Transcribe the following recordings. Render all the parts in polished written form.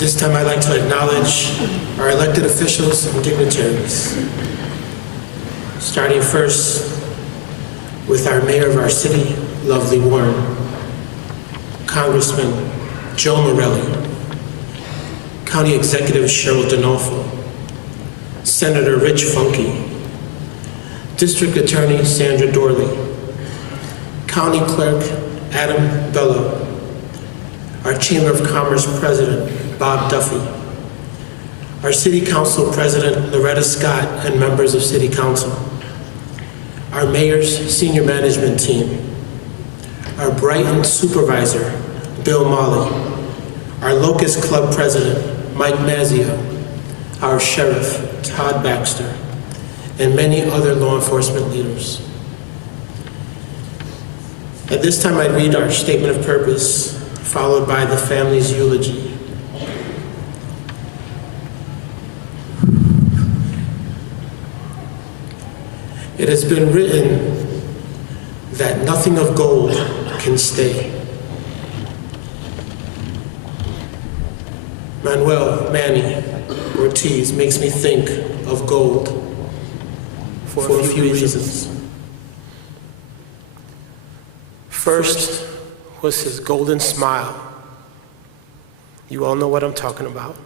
this time, I'd like to acknowledge our elected officials and dignitaries. Starting first with our mayor of our city, lovely Warren, Congressman Joe Morelli, County Executive Cheryl D'Onofrio, Senator Rich Funke, District Attorney Sandra Dorley, County Clerk Adam Bello, our Chamber of Commerce President Bob Duffy, our City Council President Loretta Scott and members of City Council, our Mayor's Senior Management Team, our Drayton Supervisor Bill Molly, our Locust Club President Mike Mazzio, our Sheriff Todd Baxter, and many other law enforcement leaders. At this time, I'd read our statement of purpose, followed by the family's eulogy. It has been written that nothing of gold can stay. Manny Ortiz makes me think of gold for a few reasons. First was his golden smile. You all know what I'm talking about.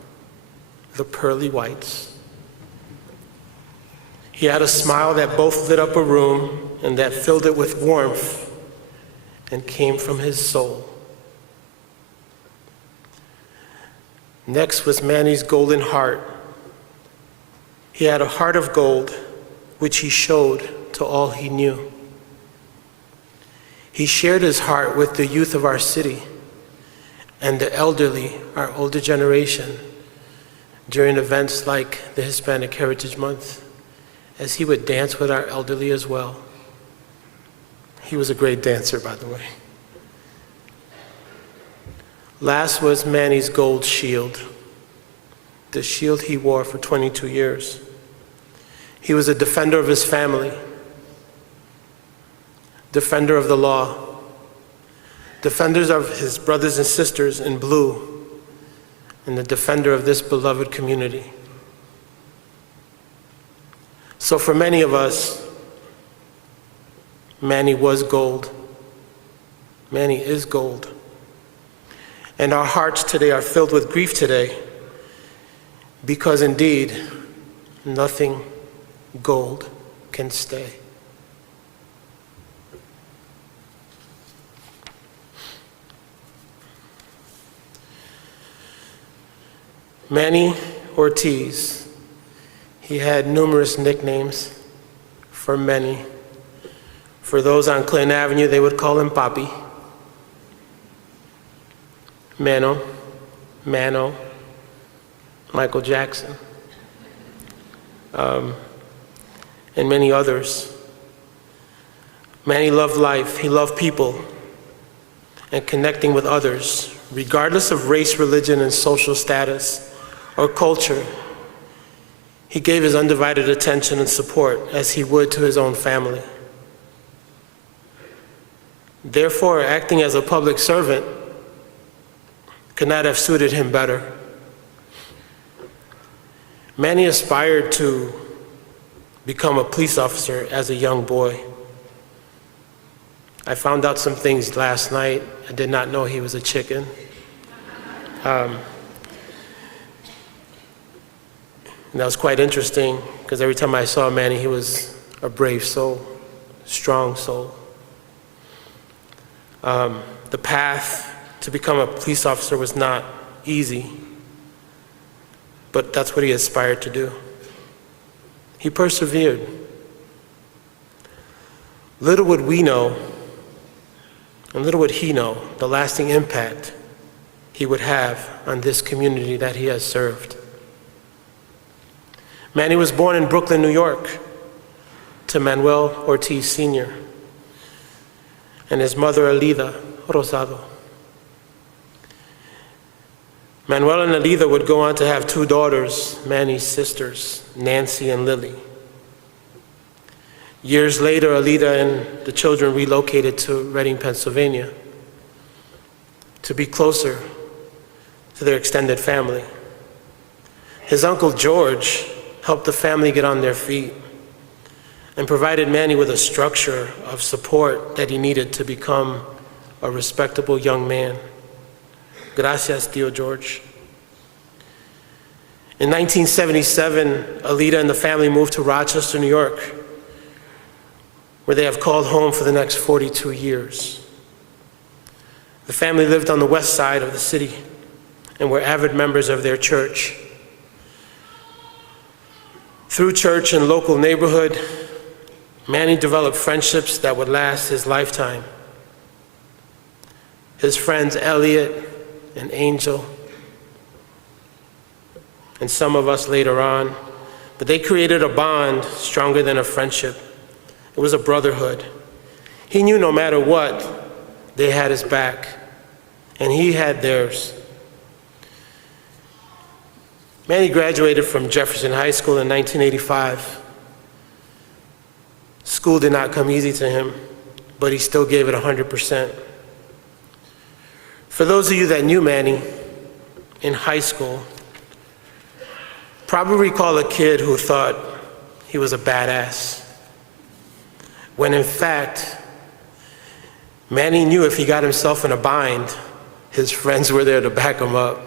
The pearly whites. He had a smile that both lit up a room and that filled it with warmth and came from his soul. Next was Manny's golden heart. He had a heart of gold, which he showed to all he knew. He shared his heart with the youth of our city and the elderly, our older generation, during events like the Hispanic Heritage Month, as he would dance with our elderly as well. He was a great dancer, by the way. Last was Manny's gold shield, the shield he wore for 22 years. He was a defender of his family, defender of the law, defenders of his brothers and sisters in blue, and the defender of this beloved community. So for many of us, Manny was gold. Manny is gold. And our hearts today are filled with grief today because indeed, nothing gold can stay. Manny Ortiz, he had numerous nicknames for many. For those on Clinton Avenue, they would call him Papi, Mano, Michael Jackson, and many others. Manny loved life, he loved people, and connecting with others, regardless of race, religion, and social status, or culture. He gave his undivided attention and support as he would to his own family. Therefore, acting as a public servant could not have suited him better. Manny aspired to become a police officer as a young boy. I found out some things last night. I did not know he was a chicken. And that was quite interesting, because every time I saw Manny, he was a brave soul, strong soul. The path to become a police officer was not easy, but that's what he aspired to do. He persevered. Little would we know, and little would he know, the lasting impact he would have on this community that he has served. Manny was born in Brooklyn, New York, to Manuel Ortiz Sr. and his mother, Alida Rosado. Manuel and Alida would go on to have two daughters, Manny's sisters, Nancy and Lily. Years later, Alida and the children relocated to Reading, Pennsylvania, to be closer to their extended family. His uncle George helped the family get on their feet and provided Manny with a structure of support that he needed to become a respectable young man. Gracias, Tío George. In 1977, Alita and the family moved to Rochester, New York, where they have called home for the next 42 years. The family lived on the west side of the city and were avid members of their church. Through church and local neighborhood, Manny developed friendships that would last his lifetime. His friends Elliot and Angel, and some of us later on, but they created a bond stronger than a friendship. It was a brotherhood. He knew no matter what, they had his back, and he had theirs. Manny graduated from Jefferson High School in 1985. School did not come easy to him, but he still gave it 100%. For those of you that knew Manny in high school, probably recall a kid who thought he was a badass, when in fact, Manny knew if he got himself in a bind, his friends were there to back him up.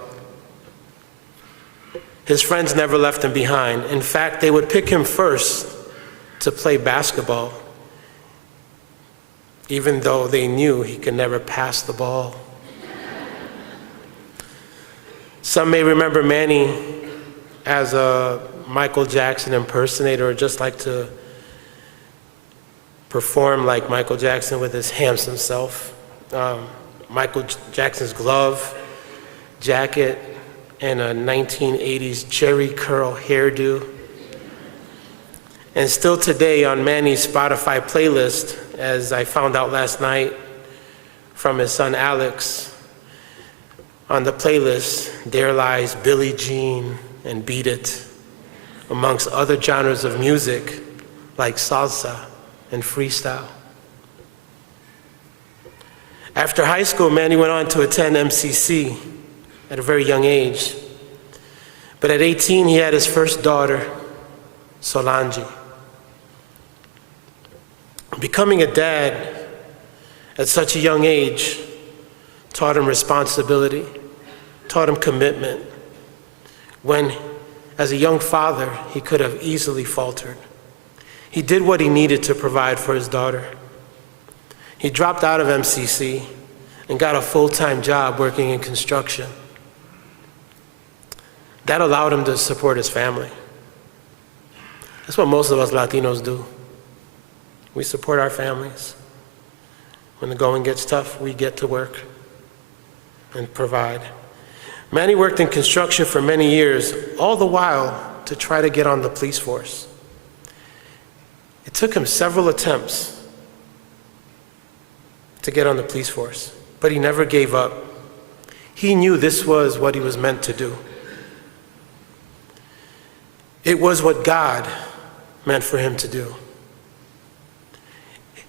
His friends never left him behind. In fact, they would pick him first to play basketball, even though they knew he could never pass the ball. Some may remember Manny as a Michael Jackson impersonator, or just like to perform like Michael Jackson with his handsome self. Michael Jackson's glove, jacket, and a 1980s Jerry curl hairdo. And still today on Manny's Spotify playlist, as I found out last night from his son Alex, on the playlist, there lies Billie Jean and Beat It, amongst other genres of music like salsa and freestyle. After high school, Manny went on to attend MCC at a very young age. But at 18, he had his first daughter, Solange. Becoming a dad at such a young age taught him responsibility, taught him commitment, when, as a young father, he could have easily faltered. He did what he needed to provide for his daughter. He dropped out of MCC and got a full-time job working in construction. That allowed him to support his family. That's what most of us Latinos do. We support our families. When the going gets tough, we get to work and provide. Manny worked in construction for many years, all the while to try to get on the police force. It took him several attempts to get on the police force, but he never gave up. He knew this was what he was meant to do. It was what God meant for him to do.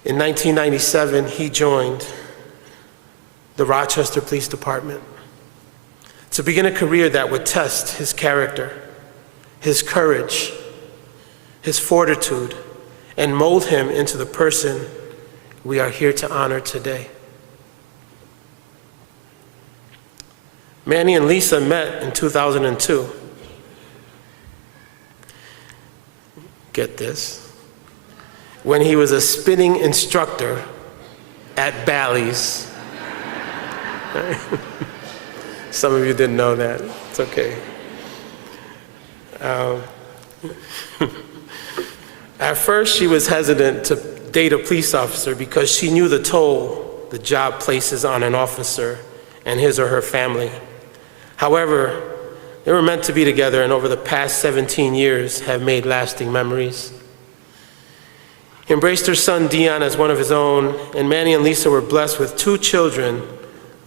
In 1997, he joined the Rochester Police Department to begin a career that would test his character, his courage, his fortitude, and mold him into the person we are here to honor today. Manny and Lisa met in 2002. Get this, when he was a spinning instructor at Bally's. Some of you didn't know that. It's okay. At first, she was hesitant to date a police officer because she knew the toll the job places on an officer and his or her family. However, they were meant to be together, and over the past 17 years have made lasting memories. He embraced her son Dion as one of his own, and Manny and Lisa were blessed with 2 children,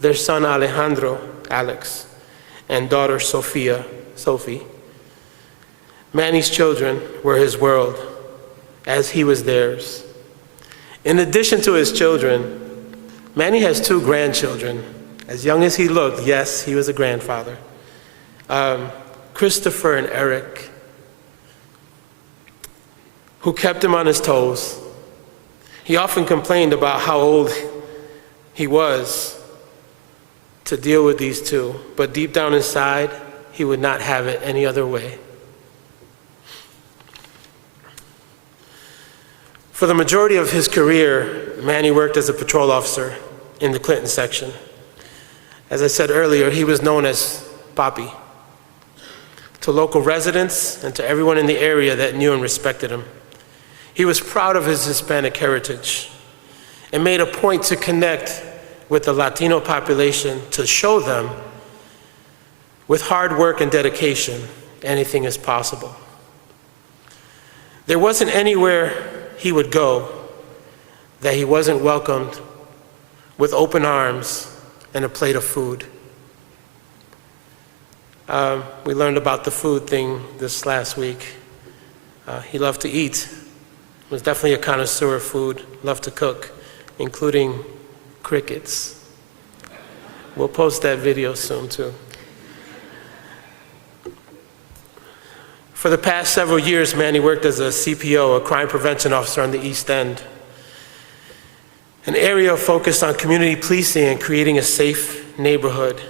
their son Alejandro, Alex, and daughter Sophie. Manny's children were his world, as he was theirs. In addition to his children, Manny has 2 grandchildren As young as he looked, yes, he was a grandfather. Christopher and Eric, who kept him on his toes. He often complained about how old he was to deal with these two, but deep down inside, he would not have it any other way. For the majority of his career, Manny worked as a patrol officer in the Clinton section. As I said earlier, he was known as Papi to local residents and to everyone in the area that knew and respected him. He was proud of his Hispanic heritage and made a point to connect with the Latino population to show them, with hard work and dedication, anything is possible. There wasn't anywhere he would go that he wasn't welcomed with open arms and a plate of food. We learned about the food thing this last week. He loved to eat. Was definitely a connoisseur of food, loved to cook, including crickets. We'll post that video soon too. For the past several years, Manny worked as a CPO, a crime prevention officer on the East End, an area focused on community policing and creating a safe neighborhood.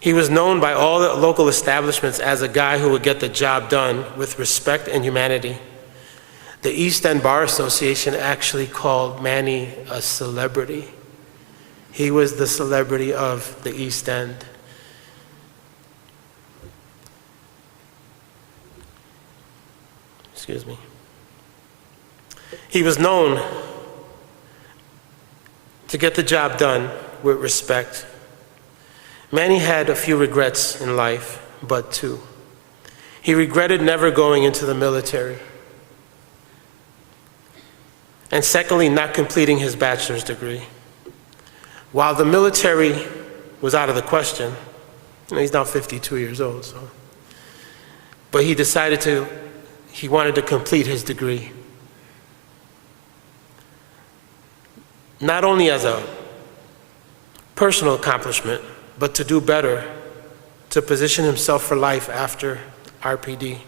He was known by all the local establishments as a guy who would get the job done with respect and humanity. The East End Bar Association actually called Manny a celebrity. He was the celebrity of the East End. Excuse me. He was known to get the job done with respect. Manny had a few regrets in life, but two. He regretted never going into the military. And secondly, not completing his bachelor's degree. While the military was out of the question, he's now 52 years old, so. But he decided he wanted to complete his degree. Not only as a personal accomplishment, but to do better, to position himself for life after RPD.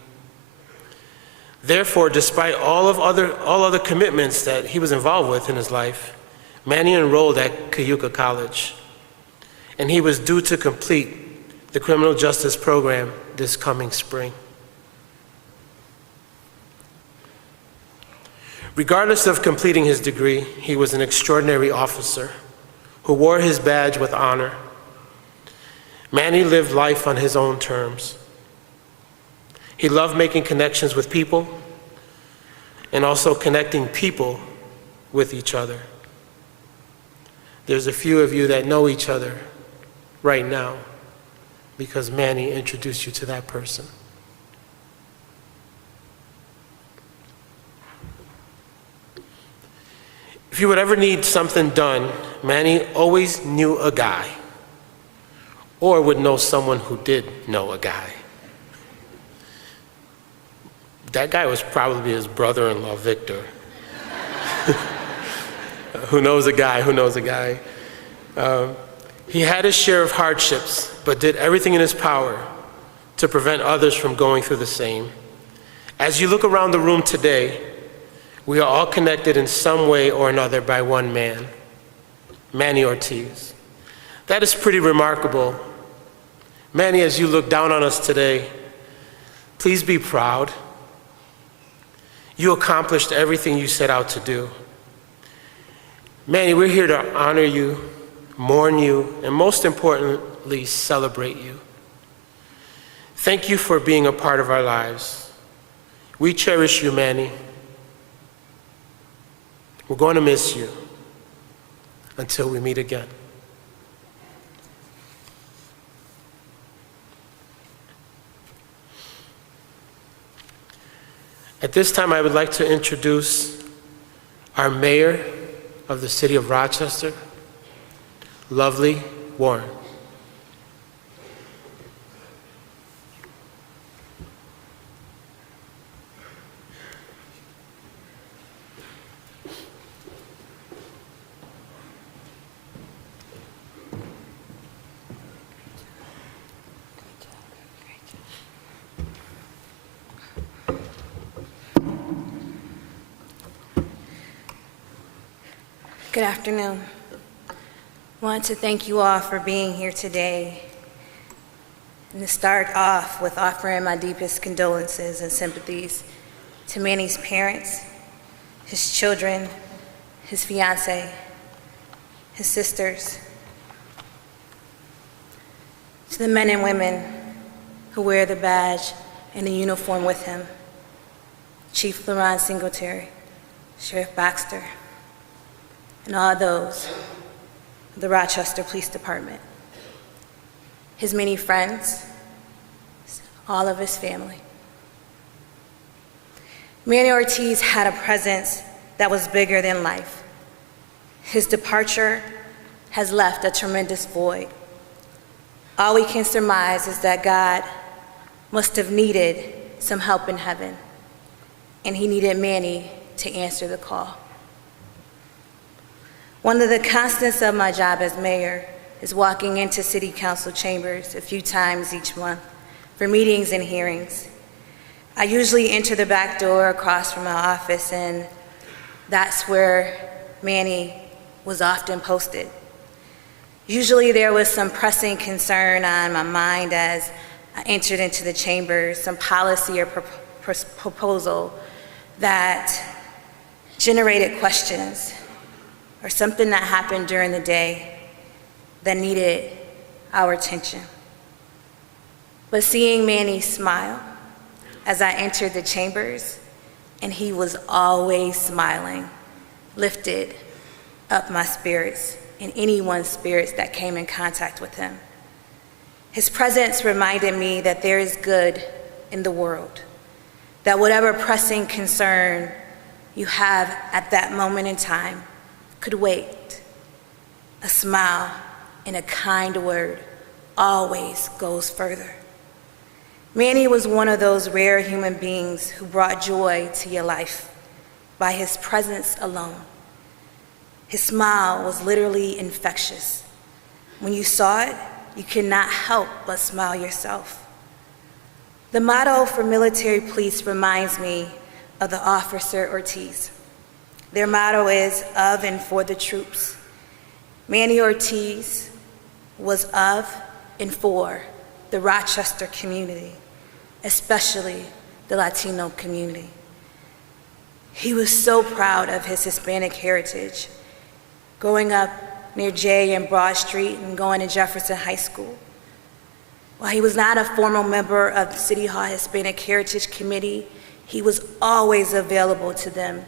Therefore, despite all other commitments that he was involved with in his life, Manny enrolled at Cayuga College, and he was due to complete the criminal justice program this coming spring. Regardless of completing his degree, he was an extraordinary officer who wore his badge with honor. Manny lived life on his own terms. He loved making connections with people and also connecting people with each other. There's a few of you that know each other right now because Manny introduced you to that person. If you would ever need something done, Manny always knew a guy or would know someone who did know a guy. That guy was probably his brother-in-law, Victor. Who knows a guy, who knows a guy. He had his share of hardships, but did everything in his power to prevent others from going through the same. As you look around the room today, we are all connected in some way or another by one man, Manny Ortiz. That is pretty remarkable. Manny, as you look down on us today, please be proud. You accomplished everything you set out to do. Manny, we're here to honor you, mourn you, and most importantly, celebrate you. Thank you for being a part of our lives. We cherish you, Manny. We're going to miss you until we meet again. At this time, I would like to introduce our mayor of the city of Rochester, Lovely Warren. Good afternoon. I want to thank you all for being here today, and to start off with offering my deepest condolences and sympathies to Manny's parents, his children, his fiance, his sisters, to the men and women who wear the badge and the uniform with him, Chief LaRon Singletary, Sheriff Baxter, and all those of the Rochester Police Department, his many friends, all of his family. Manny Ortiz had a presence that was bigger than life. His departure has left a tremendous void. All we can surmise is that God must have needed some help in heaven, and he needed Manny to answer the call. One of the constants of my job as mayor is walking into city council chambers a few times each month for meetings and hearings. I usually enter the back door across from my office, and that's where Manny was often posted. Usually there was some pressing concern on my mind as I entered into the chambers, some policy or proposal that generated questions, or something that happened during the day that needed our attention. But seeing Manny smile as I entered the chambers, and he was always smiling, lifted up my spirits and anyone's spirits that came in contact with him. His presence reminded me that there is good in the world, that whatever pressing concern you have at that moment in time could wait. A smile and a kind word always goes further. Manny was one of those rare human beings who brought joy to your life by his presence alone. His smile was literally infectious. When you saw it, you could not help but smile yourself. The motto for military police reminds me of the Officer Ortiz. Their motto is of and for the troops. Manny Ortiz was of and for the Rochester community, especially the Latino community. He was so proud of his Hispanic heritage, growing up near J and Broad Street and going to Jefferson High School. While he was not a formal member of the City Hall Hispanic Heritage Committee, he was always available to them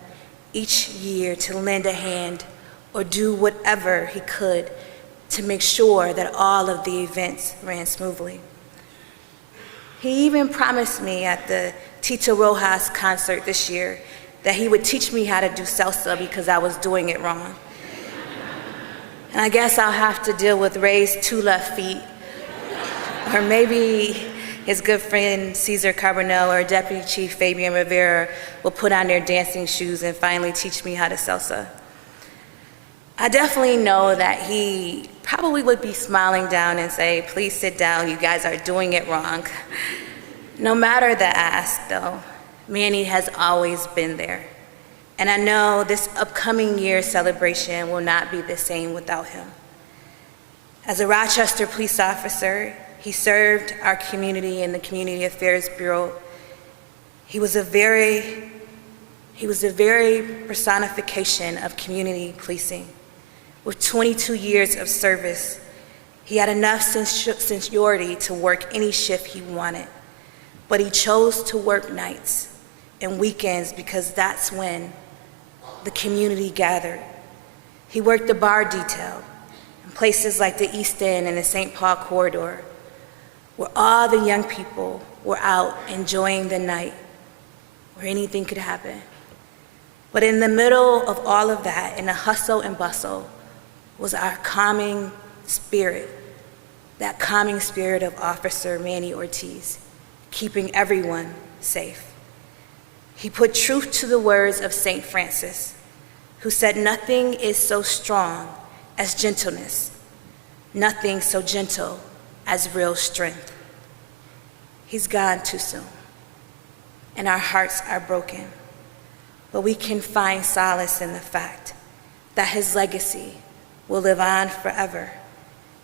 each year to lend a hand or do whatever he could to make sure that all of the events ran smoothly. He even promised me at the Tito Rojas concert this year that he would teach me how to do salsa because I was doing it wrong. And I guess I'll have to deal with Ray's 2 left feet, or maybe his good friend Cesar Carbonell or Deputy Chief Fabian Rivera will put on their dancing shoes and finally teach me how to salsa. I definitely know that he probably would be smiling down and say, "Please sit down, you guys are doing it wrong." No matter the ask, though, Manny has always been there. And I know this upcoming year's celebration will not be the same without him. As a Rochester police officer, he served our community in the Community Affairs Bureau. He was a very personification of community policing. With 22 years of service, he had enough seniority to work any shift he wanted, but he chose to work nights and weekends because that's when the community gathered. He worked the bar detail in places like the East End and the St. Paul corridor, where all the young people were out enjoying the night, where anything could happen. But in the middle of all of that, in the hustle and bustle, was our calming spirit, that calming spirit of Officer Manny Ortiz, keeping everyone safe. He put truth to the words of St. Francis, who said, "Nothing is so strong as gentleness, nothing so gentle as real strength." He's gone too soon, and our hearts are broken. But we can find solace in the fact that his legacy will live on forever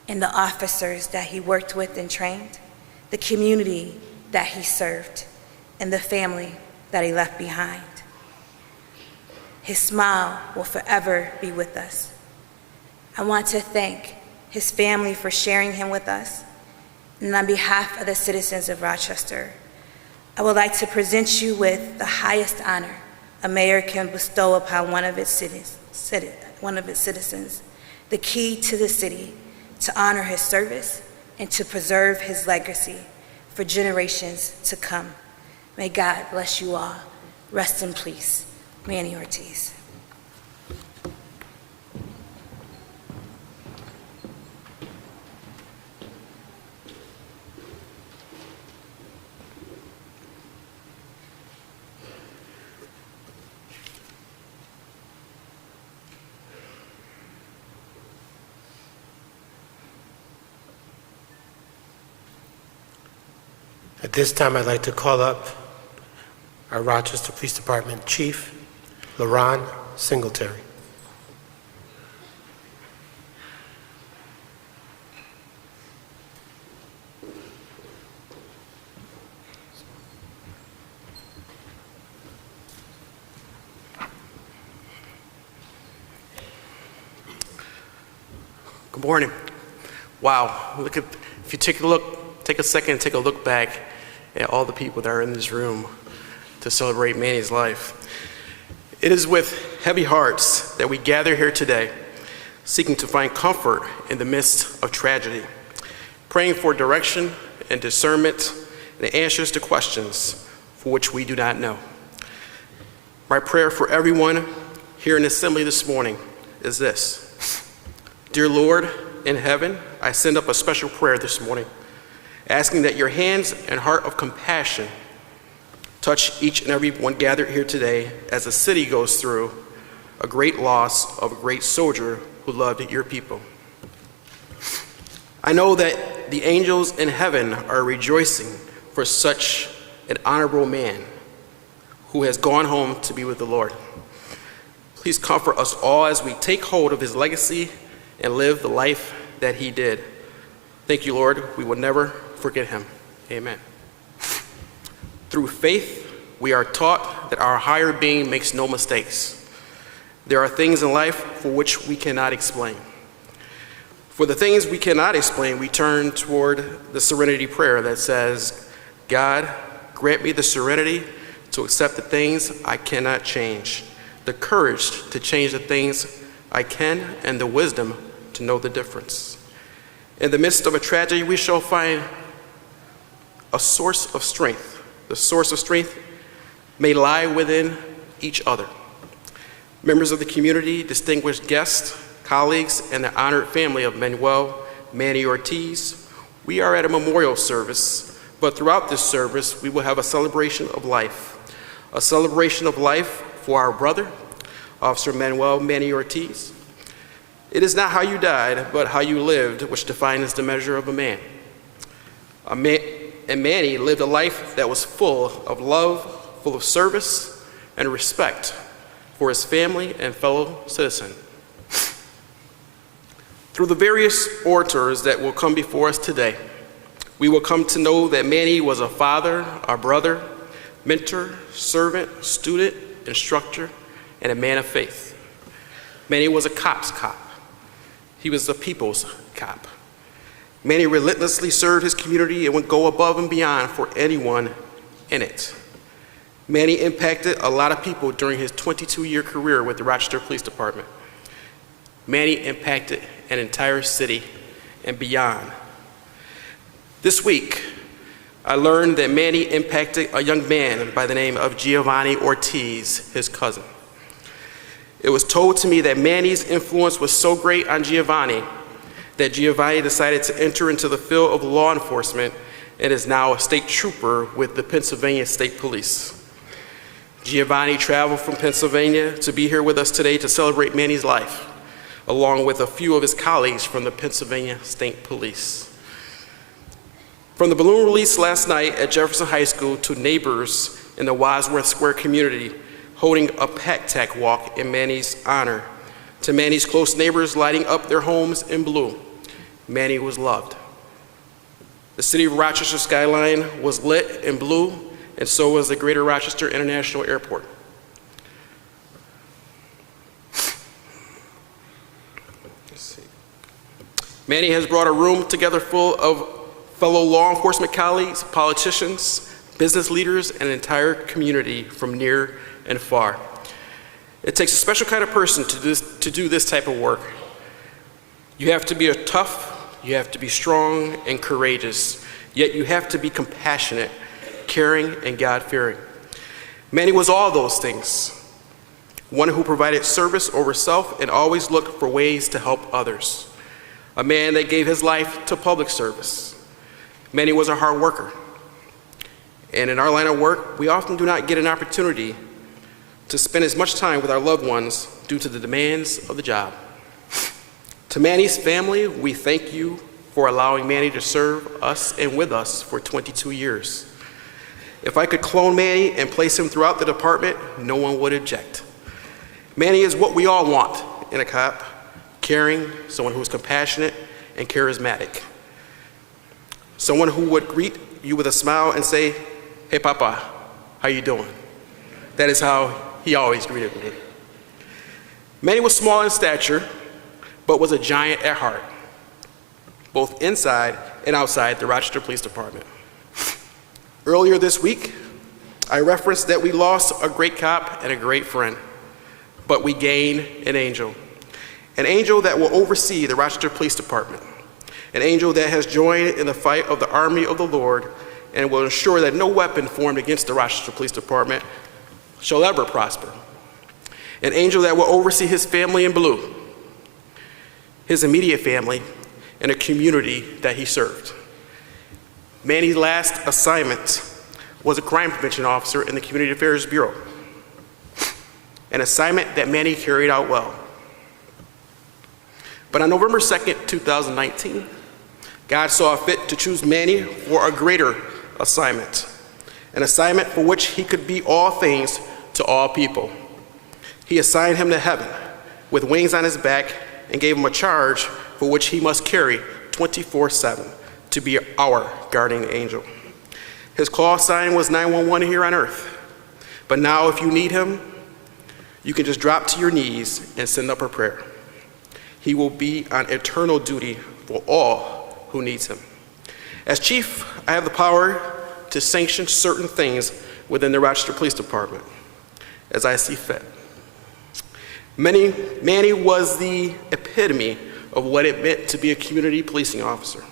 in the officers that he worked with and trained, the community that he served, and the family that he left behind. His smile will forever be with us. I want to thank his family for sharing him with us, and on behalf of the citizens of Rochester, I would like to present you with the highest honor a mayor can bestow upon one of its citizens, the key to the city, to honor his service and to preserve his legacy for generations to come. May God bless you all. Rest in peace, Manny Ortiz. At this time, I'd like to call up our Rochester Police Department Chief, LaRon Singletary. Good morning. Wow, look at, if you take a second and take a look back at all the people that are in this room to celebrate Manny's life. It is with heavy hearts that we gather here today, seeking to find comfort in the midst of tragedy, praying for direction and discernment and answers to questions for which we do not know. My prayer for everyone here in the assembly this morning is this. Dear Lord in heaven, I send up a special prayer this morning, asking that your hands and heart of compassion touch each and every one gathered here today as the city goes through a great loss of a great soldier who loved your people. I know that the angels in heaven are rejoicing for such an honorable man who has gone home to be with the Lord. Please comfort us all as we take hold of his legacy and live the life that he did. Thank you, Lord. We will never forget him. Amen. Through faith, we are taught that our higher being makes no mistakes. There are things in life for which we cannot explain. For the things we cannot explain, we turn toward the Serenity Prayer that says, God, grant me the serenity to accept the things I cannot change, the courage to change the things I can, and the wisdom to know the difference. In the midst of a tragedy, we shall find a source of strength. The source of strength may lie within each other. Members of the community, distinguished guests, colleagues, and the honored family of Manny Ortiz, we are at a memorial service, but throughout this service, we will have a celebration of life. A celebration of life for our brother, Officer Manny Ortiz. It is not how you died, but how you lived, which defines the measure of a man. And Manny lived a life that was full of love, full of service, and respect for his family and fellow citizens. Through the various orators that will come before us today, we will come to know that Manny was a father, a brother, mentor, servant, student, instructor, and a man of faith. Manny was a cop's cop. He was the people's cop. Manny relentlessly served his community and would go above and beyond for anyone in it. Manny impacted a lot of people during his 22-year career with the Rochester Police Department. Manny impacted an entire city and beyond. This week, I learned that Manny impacted a young man by the name of Giovanni Ortiz, his cousin. It was told to me that Manny's influence was so great on Giovanni that Giovanni decided to enter into the field of law enforcement and is now a state trooper with the Pennsylvania State Police. Giovanni traveled from Pennsylvania to be here with us today to celebrate Manny's life, along with a few of his colleagues from the Pennsylvania State Police. From the balloon release last night at Jefferson High School to neighbors in the Wadsworth Square community holding a pack-tack walk in Manny's honor, To Manny's close neighbors lighting up their homes in blue, Manny was loved. The city of Rochester skyline was lit in blue, and so was the Greater Rochester International Airport. Manny has brought a room together full of fellow law enforcement colleagues, politicians, business leaders, and an entire community from near and far. It takes a special kind of person to do this type of work. You have to be tough, you have to be strong and courageous, yet you have to be compassionate, caring, and God-fearing. Manny was all those things. One who provided service over self and always looked for ways to help others. A man that gave his life to public service. Manny was a hard worker. And in our line of work, we often do not get an opportunity to spend as much time with our loved ones due to the demands of the job. To Manny's family, we thank you for allowing Manny to serve us and with us for 22 years. If I could clone Manny and place him throughout the department, no one would object. Manny is what we all want in a cop: caring, someone who is compassionate and charismatic. Someone who would greet you with a smile and say, "Hey, Papa, how you doing?" That is how he always greeted me. Manny was small in stature, but was a giant at heart, both inside and outside the Rochester Police Department. Earlier this week, I referenced that we lost a great cop and a great friend, but we gained an angel that will oversee the Rochester Police Department, an angel that has joined in the fight of the army of the Lord and will ensure that no weapon formed against the Rochester Police Department shall ever prosper. An angel that will oversee his family in blue, his immediate family, and a community that he served. Manny's last assignment was a crime prevention officer in the Community Affairs Bureau, an assignment that Manny carried out well. But on November 2nd, 2019, God saw fit to choose Manny for a greater assignment, an assignment for which he could be all things to all people. He assigned him to heaven with wings on his back and gave him a charge for which he must carry 24/7 to be our guardian angel. His call sign was 911 here on earth, but now if you need him, you can just drop to your knees and send up a prayer. He will be on eternal duty for all who needs him. As chief, I have the power to sanction certain things within the Rochester Police Department as I see fit. Manny was the epitome of what it meant to be a community policing officer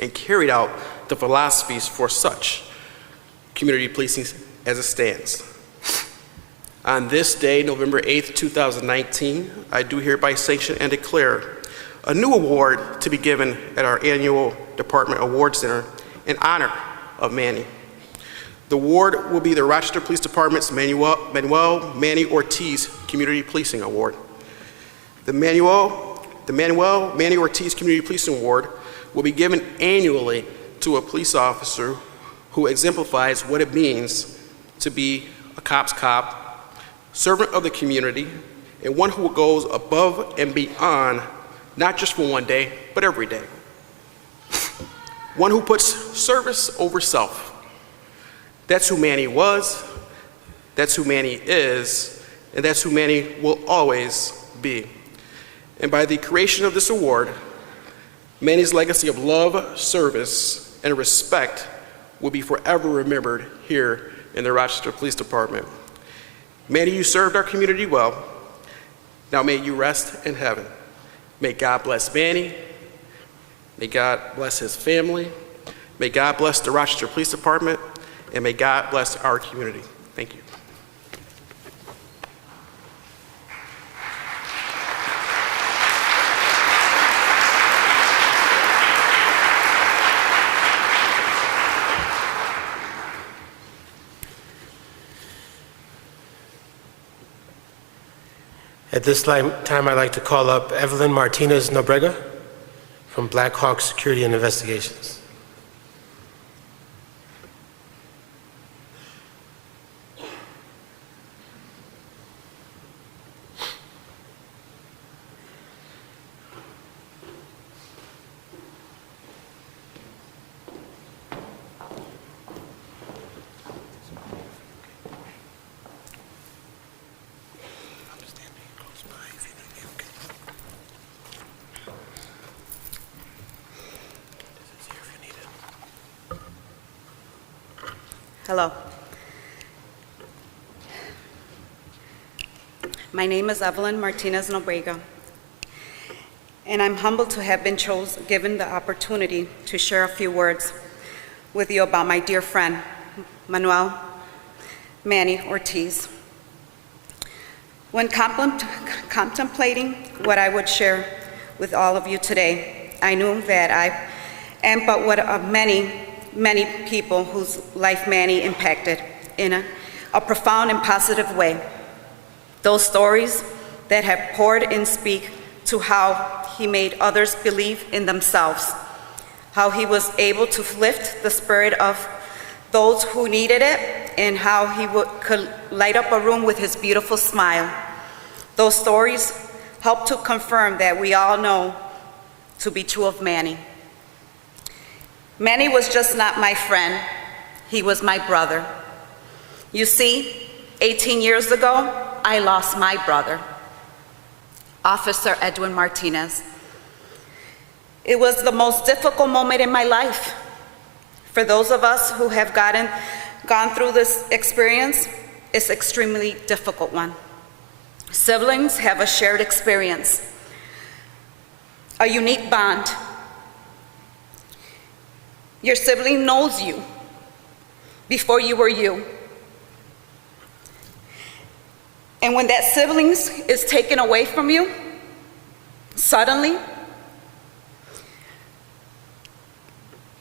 and carried out the philosophies for such community policing as it stands. On this day, November 8th, 2019, I do hereby sanction and declare a new award to be given at our annual Department Award Center in honor of Manny. The award will be the Rochester Police Department's Manuel Manny Ortiz Community Policing Award. The Manuel Manny Ortiz Community Policing Award will be given annually to a police officer who exemplifies what it means to be a cop's cop, servant of the community, and one who goes above and beyond, not just for one day, but every day. One who puts service over self. That's who Manny was, that's who Manny is, and that's who Manny will always be. And by the creation of this award, Manny's legacy of love, service, and respect will be forever remembered here in the Rochester Police Department. Manny, you served our community well. Now may you rest in heaven. May God bless Manny. May God bless his family. May God bless the Rochester Police Department. And may God bless our community. Thank you. At this time, I'd like to call up Evelyn Martinez Nobrega from Black Hawk Security and Investigations. Hello. My name is Evelyn Martinez Nobrega, and I'm humbled to have been given the opportunity to share a few words with you about my dear friend, Manny Ortiz. When contemplating what I would share with all of you today, I knew that I am but one of many people whose life Manny impacted in a profound and positive way. Those stories that have poured in speak to how he made others believe in themselves, how he was able to lift the spirit of those who needed it, and how he could light up a room with his beautiful smile. Those stories help to confirm that we all know to be true of Manny. Manny was just not my friend, he was my brother. You see, 18 years ago, I lost my brother, Officer Edwin Martinez. It was the most difficult moment in my life. For those of us who have gone through this experience, it's an extremely difficult one. Siblings have a shared experience, a unique bond. Your sibling knows you before you were you. And when that sibling is taken away from you, suddenly,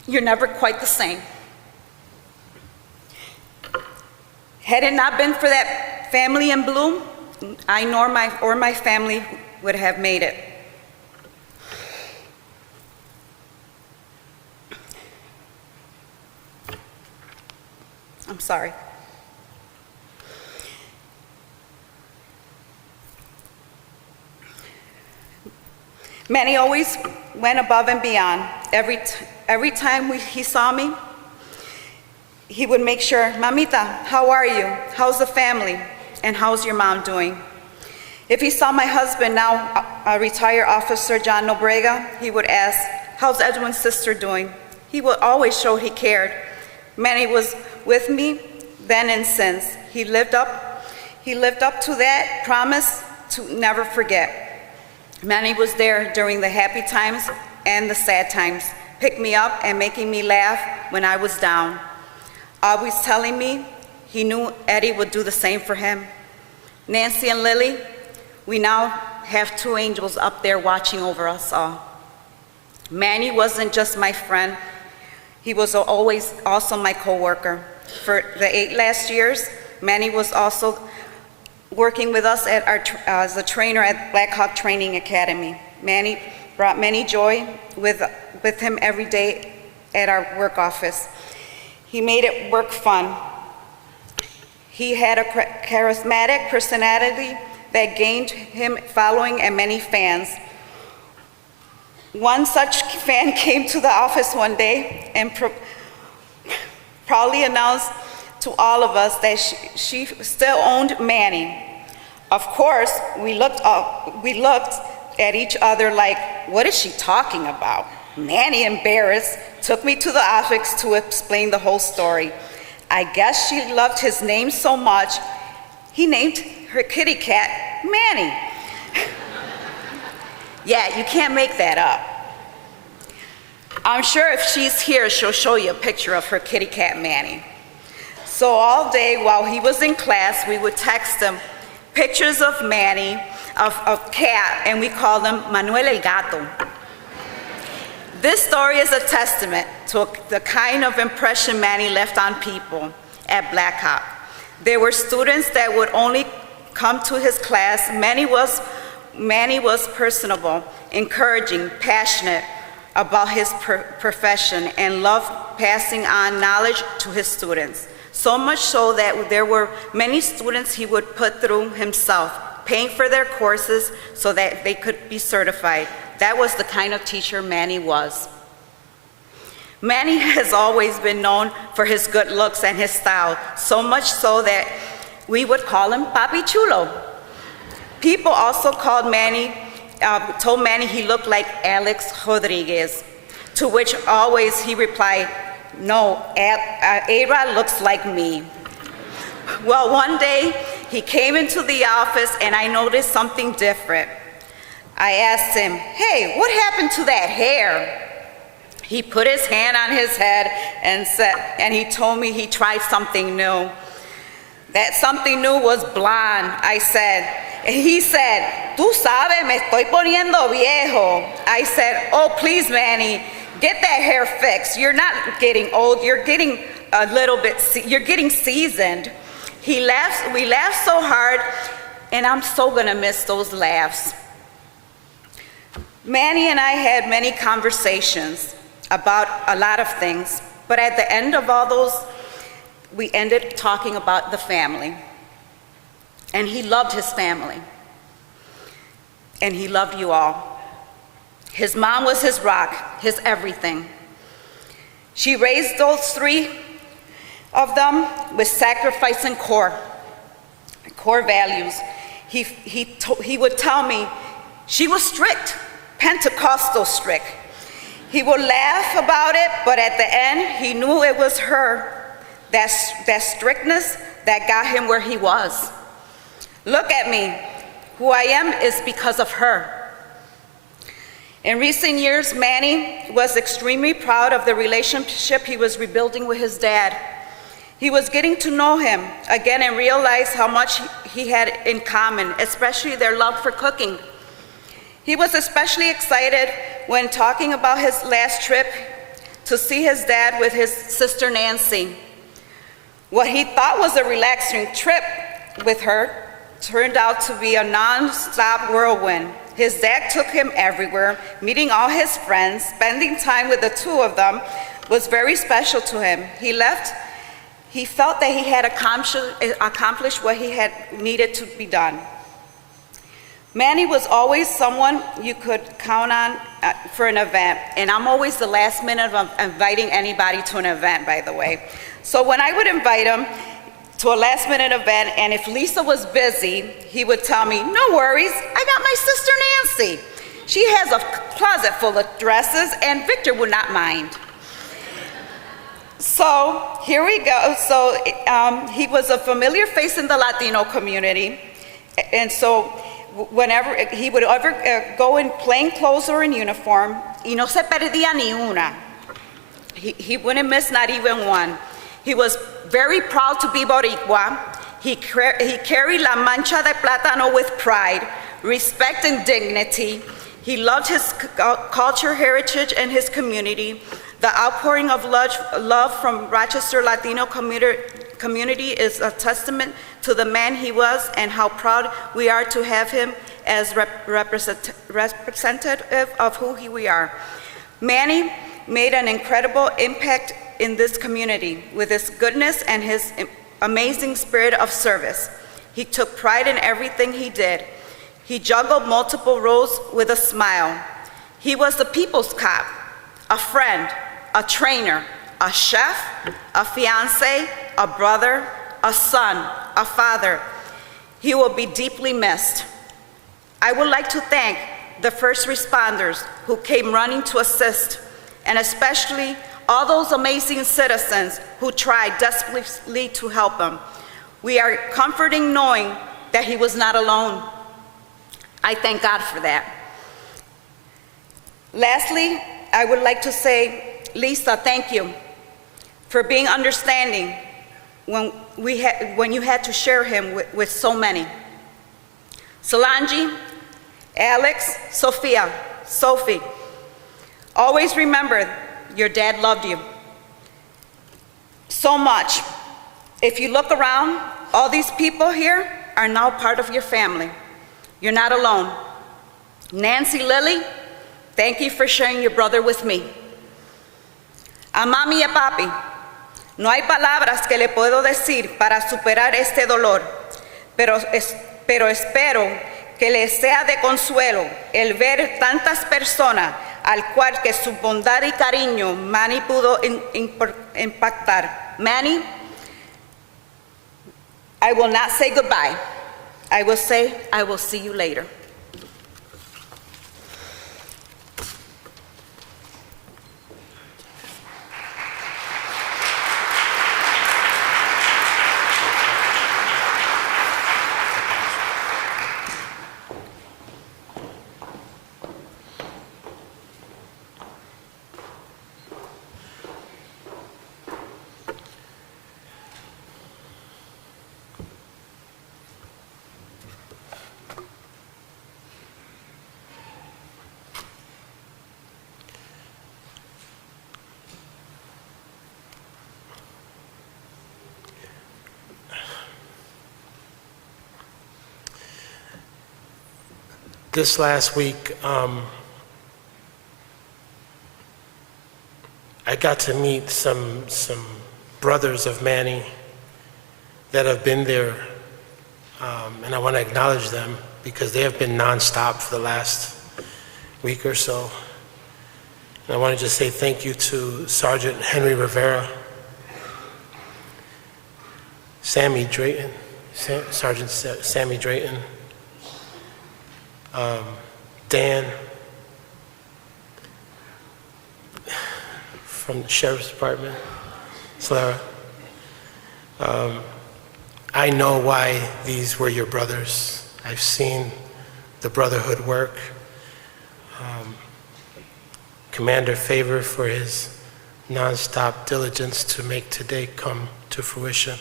you're never quite the same. Had it not been for that family in blue, I nor my family would have made it. I'm sorry. Manny always went above and beyond. Every time he saw me, he would make sure, "Mamita, how are you? How's the family? And how's your mom doing?" If he saw my husband, now a retired officer, John Nobrega, he would ask, "How's Edwin's sister doing?" He would always show he cared. Manny was with me then and since. He lived up to that promise to never forget. Manny was there during the happy times and the sad times, picked me up and making me laugh when I was down. Always telling me he knew Eddie would do the same for him. Nancy and Lily, we now have two angels up there watching over us all. Manny wasn't just my friend, he was always also my co-worker. For the 8 last years, Manny was also working with us as a trainer at Black Hawk Training Academy. Manny brought many joy with him every day at our work office. He made it work fun. He had a charismatic personality that gained him following and many fans. One such fan came to the office one day and proudly announced to all of us that she still owned Manny. Of course, we looked at each other like, what is she talking about? Manny, embarrassed, took me to the office to explain the whole story. I guess she loved his name so much, he named her kitty cat Manny. Yeah, you can't make that up. I'm sure if she's here, she'll show you a picture of her kitty cat Manny. So all day while he was in class, we would text him pictures of Manny, of cat, and we called him Manuel el Gato. This story is a testament to the kind of impression Manny left on people at Black Hawk. There were students that would only come to his class. Manny was personable, encouraging, passionate about his profession, and loved passing on knowledge to his students. So much so that there were many students he would put through himself, paying for their courses so that they could be certified. That was the kind of teacher Manny was. Manny has always been known for his good looks and his style, so much so that we would call him Papi Chulo. People also told Manny he looked like Alex Rodriguez, to which always he replied, no, A-Rod looks like me. Well, one day he came into the office and I noticed something different. I asked him, hey, what happened to that hair? He put his hand on his head and he told me he tried something new. That something new was blonde, I said. And he said, tú sabes, me estoy poniendo viejo. I said, oh, please, Manny, get that hair fixed. You're not getting old, you're getting a little bit, you're getting seasoned. We laughed so hard, and I'm so gonna miss those laughs. Manny and I had many conversations about a lot of things, but at the end of all those, we ended talking about the family. And he loved his family. And he loved you all. His mom was his rock, his everything. She raised those three of them with sacrifice and core values. He would tell me she was strict, Pentecostal strict. He would laugh about it, but at the end, he knew it was her, that strictness that got him where he was. Look at me. Who I am is because of her. In recent years, Manny was extremely proud of the relationship he was rebuilding with his dad. He was getting to know him again and realized how much he had in common, especially their love for cooking. He was especially excited when talking about his last trip to see his dad with his sister Nancy. What he thought was a relaxing trip with her turned out to be a non-stop whirlwind. His dad took him everywhere, meeting all his friends, spending time with the two of them was very special to him. He felt that he had accomplished what he had needed to be done. Manny was always someone you could count on for an event, and I'm always the last minute of inviting anybody to an event, by the way. So when I would invite him to a last minute event, and if Lisa was busy, he would tell me, no worries, I got my sister Nancy. She has a closet full of dresses, and Victor would not mind. So here we go. So he was a familiar face in the Latino community, and so whenever he would ever go in plain clothes or in uniform, y no se perdía ni una. He wouldn't miss not even one. He was very proud to be Boricua. He carried la mancha de plátano with pride, respect and dignity. He loved his culture, heritage, and his community. The outpouring of love from Rochester Latino community is a testament to the man he was and how proud we are to have him as representative of who we are. Manny made an incredible impact in this community with his goodness and his amazing spirit of service. He took pride in everything he did. He juggled multiple roles with a smile. He was the people's cop, a friend, a trainer, a chef, a fiancé, a brother, a son, a father. He will be deeply missed. I would like to thank the first responders who came running to assist, and especially all those amazing citizens who tried desperately to help him. We are comforting knowing that he was not alone. I thank God for that. Lastly, I would like to say, Lisa, thank you for being understanding when you had to share him with so many. Solange, Alex, Sophia, Sophie, always remember your dad loved you so much. If you look around, all these people here are now part of your family. You're not alone. Nancy, Lily, thank you for sharing your brother with me. A mami y a papi, no hay palabras que le puedo decir para superar este dolor, pero espero que les sea de consuelo el ver tantas personas al cual que su bondad y cariño Manny pudo impactar. Manny, I will not say goodbye. I will say, I will see you later. This last week, I got to meet some brothers of Manny that have been there, and I want to acknowledge them because they have been nonstop for the last week or so. And I want to just say thank you to Sergeant Henry Rivera, Sammy Drayton, Sergeant Sammy Drayton, Dan from the Sheriff's Department, Slara. I know why these were your brothers. I've seen the brotherhood work. Commander Favor for his nonstop diligence to make today come to fruition.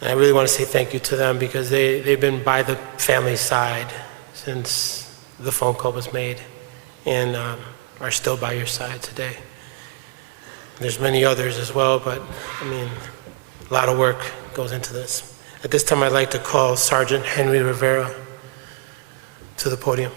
And I really want to say thank you to them because they've been by the family side since the phone call was made and are still by your side today. There's many others as well, but I mean, a lot of work goes into this. At this time, I'd like to call Sergeant Henry Rivera to the podium.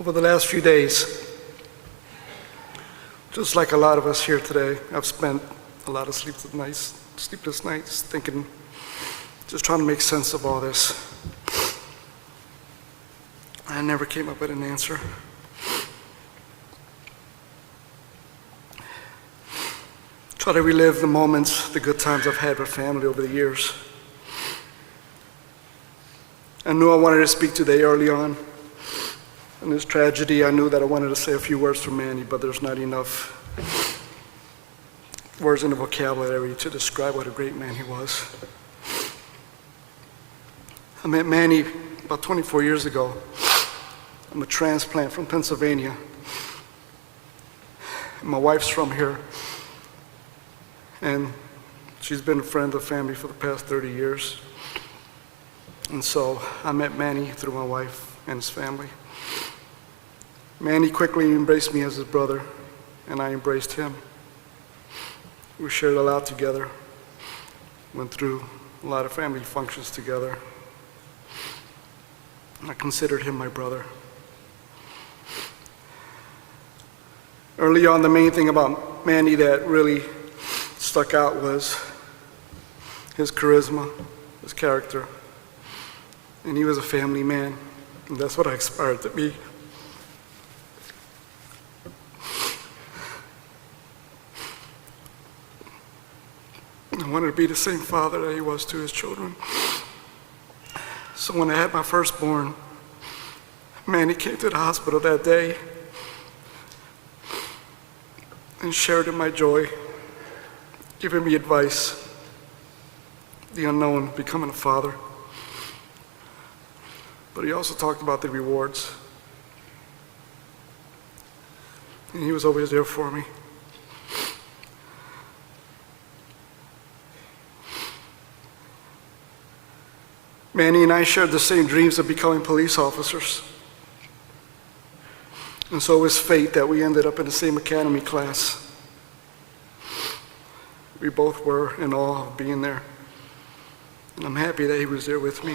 Over the last few days, just like a lot of us here today, I've spent a lot of sleepless nights thinking, just trying to make sense of all this. I never came up with an answer. Try to relive the moments, the good times I've had with family over the years. I knew I wanted to speak today early on. In this tragedy, I knew that I wanted to say a few words for Manny, but there's not enough words in the vocabulary to describe what a great man he was. I met Manny about 24 years ago. I'm a transplant from Pennsylvania. My wife's from here, and she's been a friend of the family for the past 30 years. And so I met Manny through my wife and his family. Manny quickly embraced me as his brother, and I embraced him. We shared a lot together, went through a lot of family functions together. I considered him my brother. Early on, the main thing about Manny that really stuck out was his charisma, his character. And he was a family man, and that's what I aspired to be. I wanted to be the same father that he was to his children. So when I had my firstborn, Manny came to the hospital that day and shared in my joy, giving me advice, the unknown, becoming a father. But he also talked about the rewards. And he was always there for me. Manny and I shared the same dreams of becoming police officers. And so it was fate that we ended up in the same academy class. We both were in awe of being there. And I'm happy that he was there with me.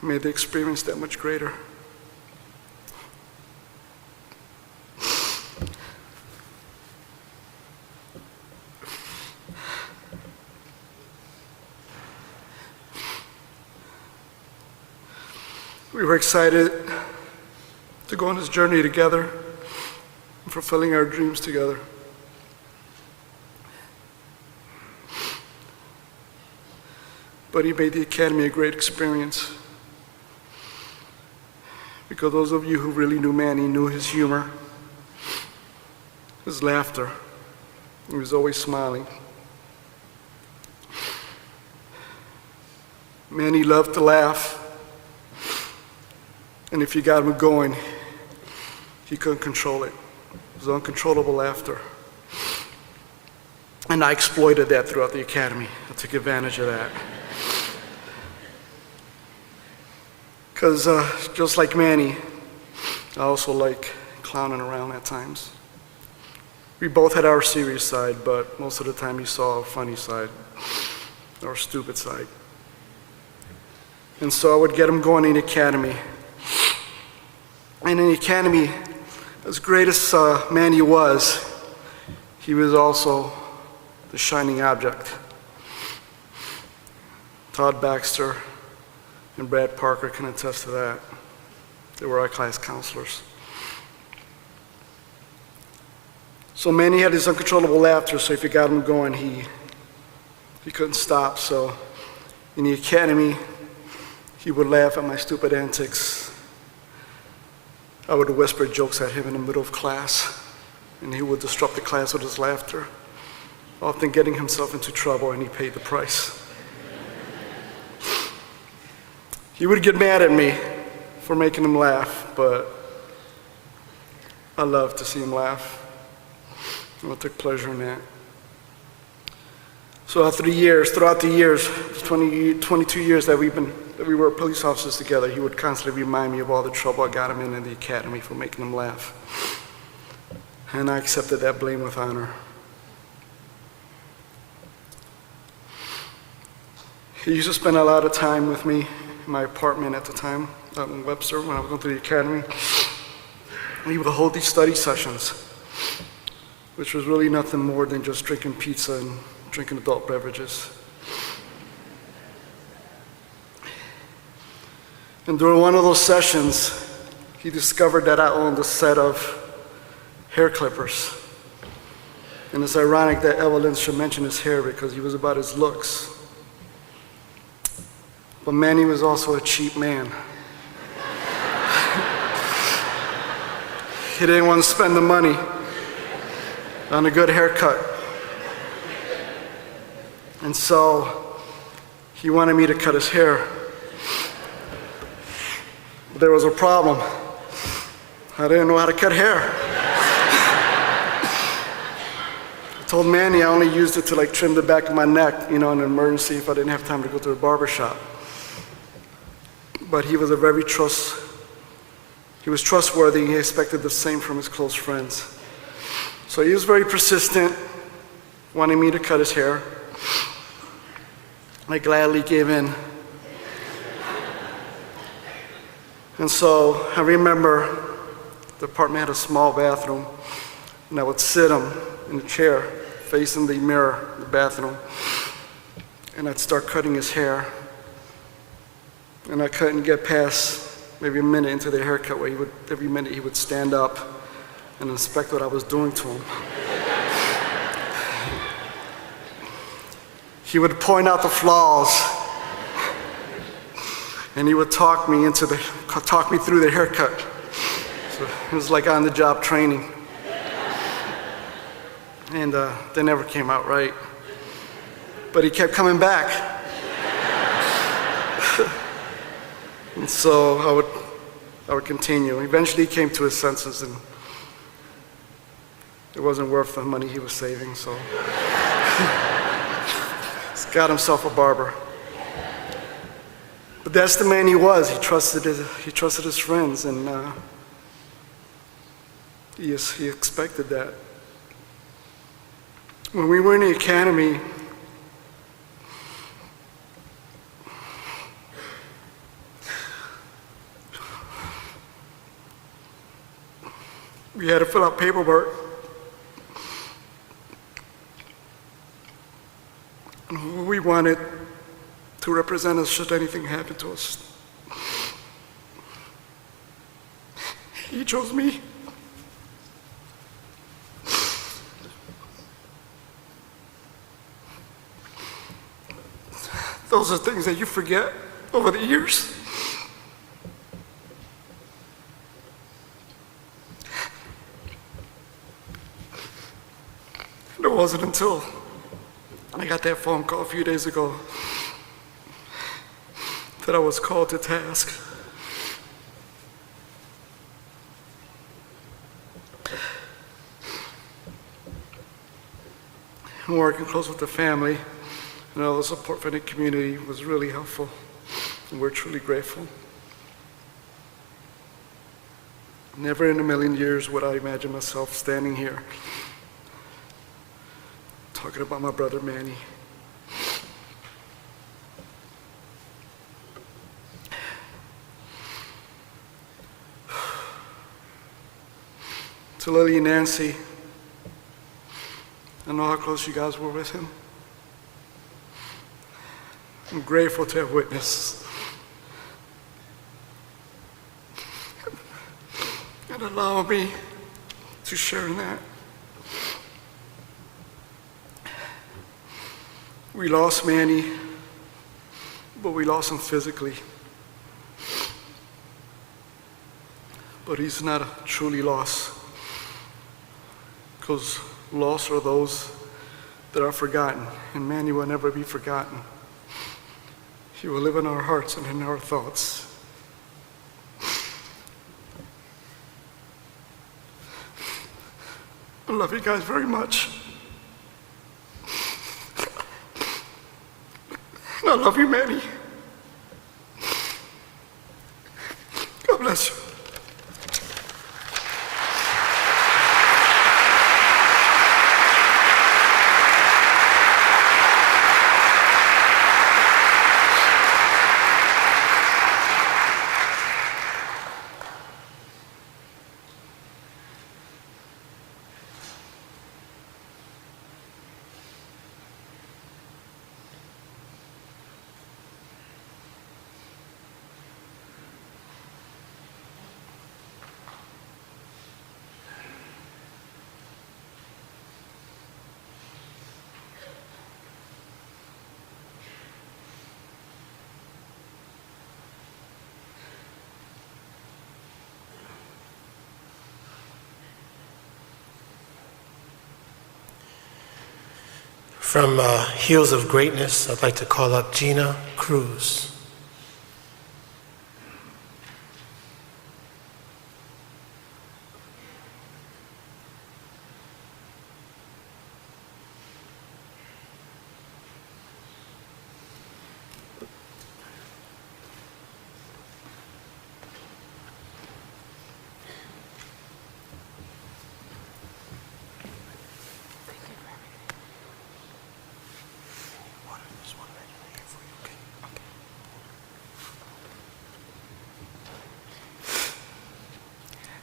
It made the experience that much greater. We were excited to go on this journey together and fulfilling our dreams together. But he made the academy a great experience. because those of you who really knew Manny knew his humor, his laughter. He was always smiling. Manny loved to laugh, and if you got him going, he couldn't control it. It was uncontrollable laughter. And I exploited that throughout the academy. I took advantage of that. Because just like Manny, I also like clowning around at times. We both had our serious side, but most of the time you saw a funny side, or a stupid side. And so I would get him going in the academy. And in the academy, as great as Manny was, he was also the shining object. Todd Baxter and Brad Parker can attest to that. They were our class counselors. So Manny had his uncontrollable laughter, so if you got him going, he couldn't stop. So in the academy, he would laugh at my stupid antics. I would whisper jokes at him in the middle of class, and he would disrupt the class with his laughter, often getting himself into trouble, and he paid the price. He would get mad at me for making him laugh, but I loved to see him laugh, and I took pleasure in that. So throughout the years, 22 years that we were police officers together, he would constantly remind me of all the trouble I got him in the academy for making him laugh. And I accepted that blame with honor. He used to spend a lot of time with me in my apartment at the time, out in Webster, when I was going to the academy. And he would hold these study sessions, which was really nothing more than just drinking pizza and drinking adult beverages. And during one of those sessions, he discovered that I owned a set of hair clippers. And it's ironic that Evelyn should mention his hair because he was about his looks. But Manny was also a cheap man. He didn't want to spend the money on a good haircut. And so he wanted me to cut his hair. But there was a problem. I didn't know how to cut hair. I told Manny I only used it to trim the back of my neck, in an emergency if I didn't have time to go to the barber shop. But he was he was trustworthy, and he expected the same from his close friends. So he was very persistent, wanting me to cut his hair. I gladly gave in. And so I remember the apartment had a small bathroom, and I would sit him in a chair facing the mirror in the bathroom, and I'd start cutting his hair. And I couldn't get past maybe a minute into the haircut where every minute he would stand up and inspect what I was doing to him. He would point out the flaws, and he would talk me through the haircut. So it was like on-the-job training. And they never came out right. But he kept coming back. And so I would continue. Eventually he came to his senses, and it wasn't worth the money he was saving, so he's got himself a barber. But that's the man he was. He trusted his friends, and he expected that. When we were in the academy, we had to fill out paperwork on who we wanted to represent us should anything happen to us. He chose me. Those are things that you forget over the years. wasn't until I got that phone call a few days ago that I was called to task. And working close with the family and all the support from the community was really helpful, and we're truly grateful. Never in a million years would I imagine myself standing here talking about my brother Manny. To Lily and Nancy, I know how close you guys were with him. I'm grateful to have witnessed and allow me to share in that. We lost Manny, but we lost him physically. But he's not truly lost, because lost are those that are forgotten, and Manny will never be forgotten. He will live in our hearts and in our thoughts. I love you guys very much. And I love you, Manny. God bless you. From Heels of Greatness, I'd like to call up Gina Cruz.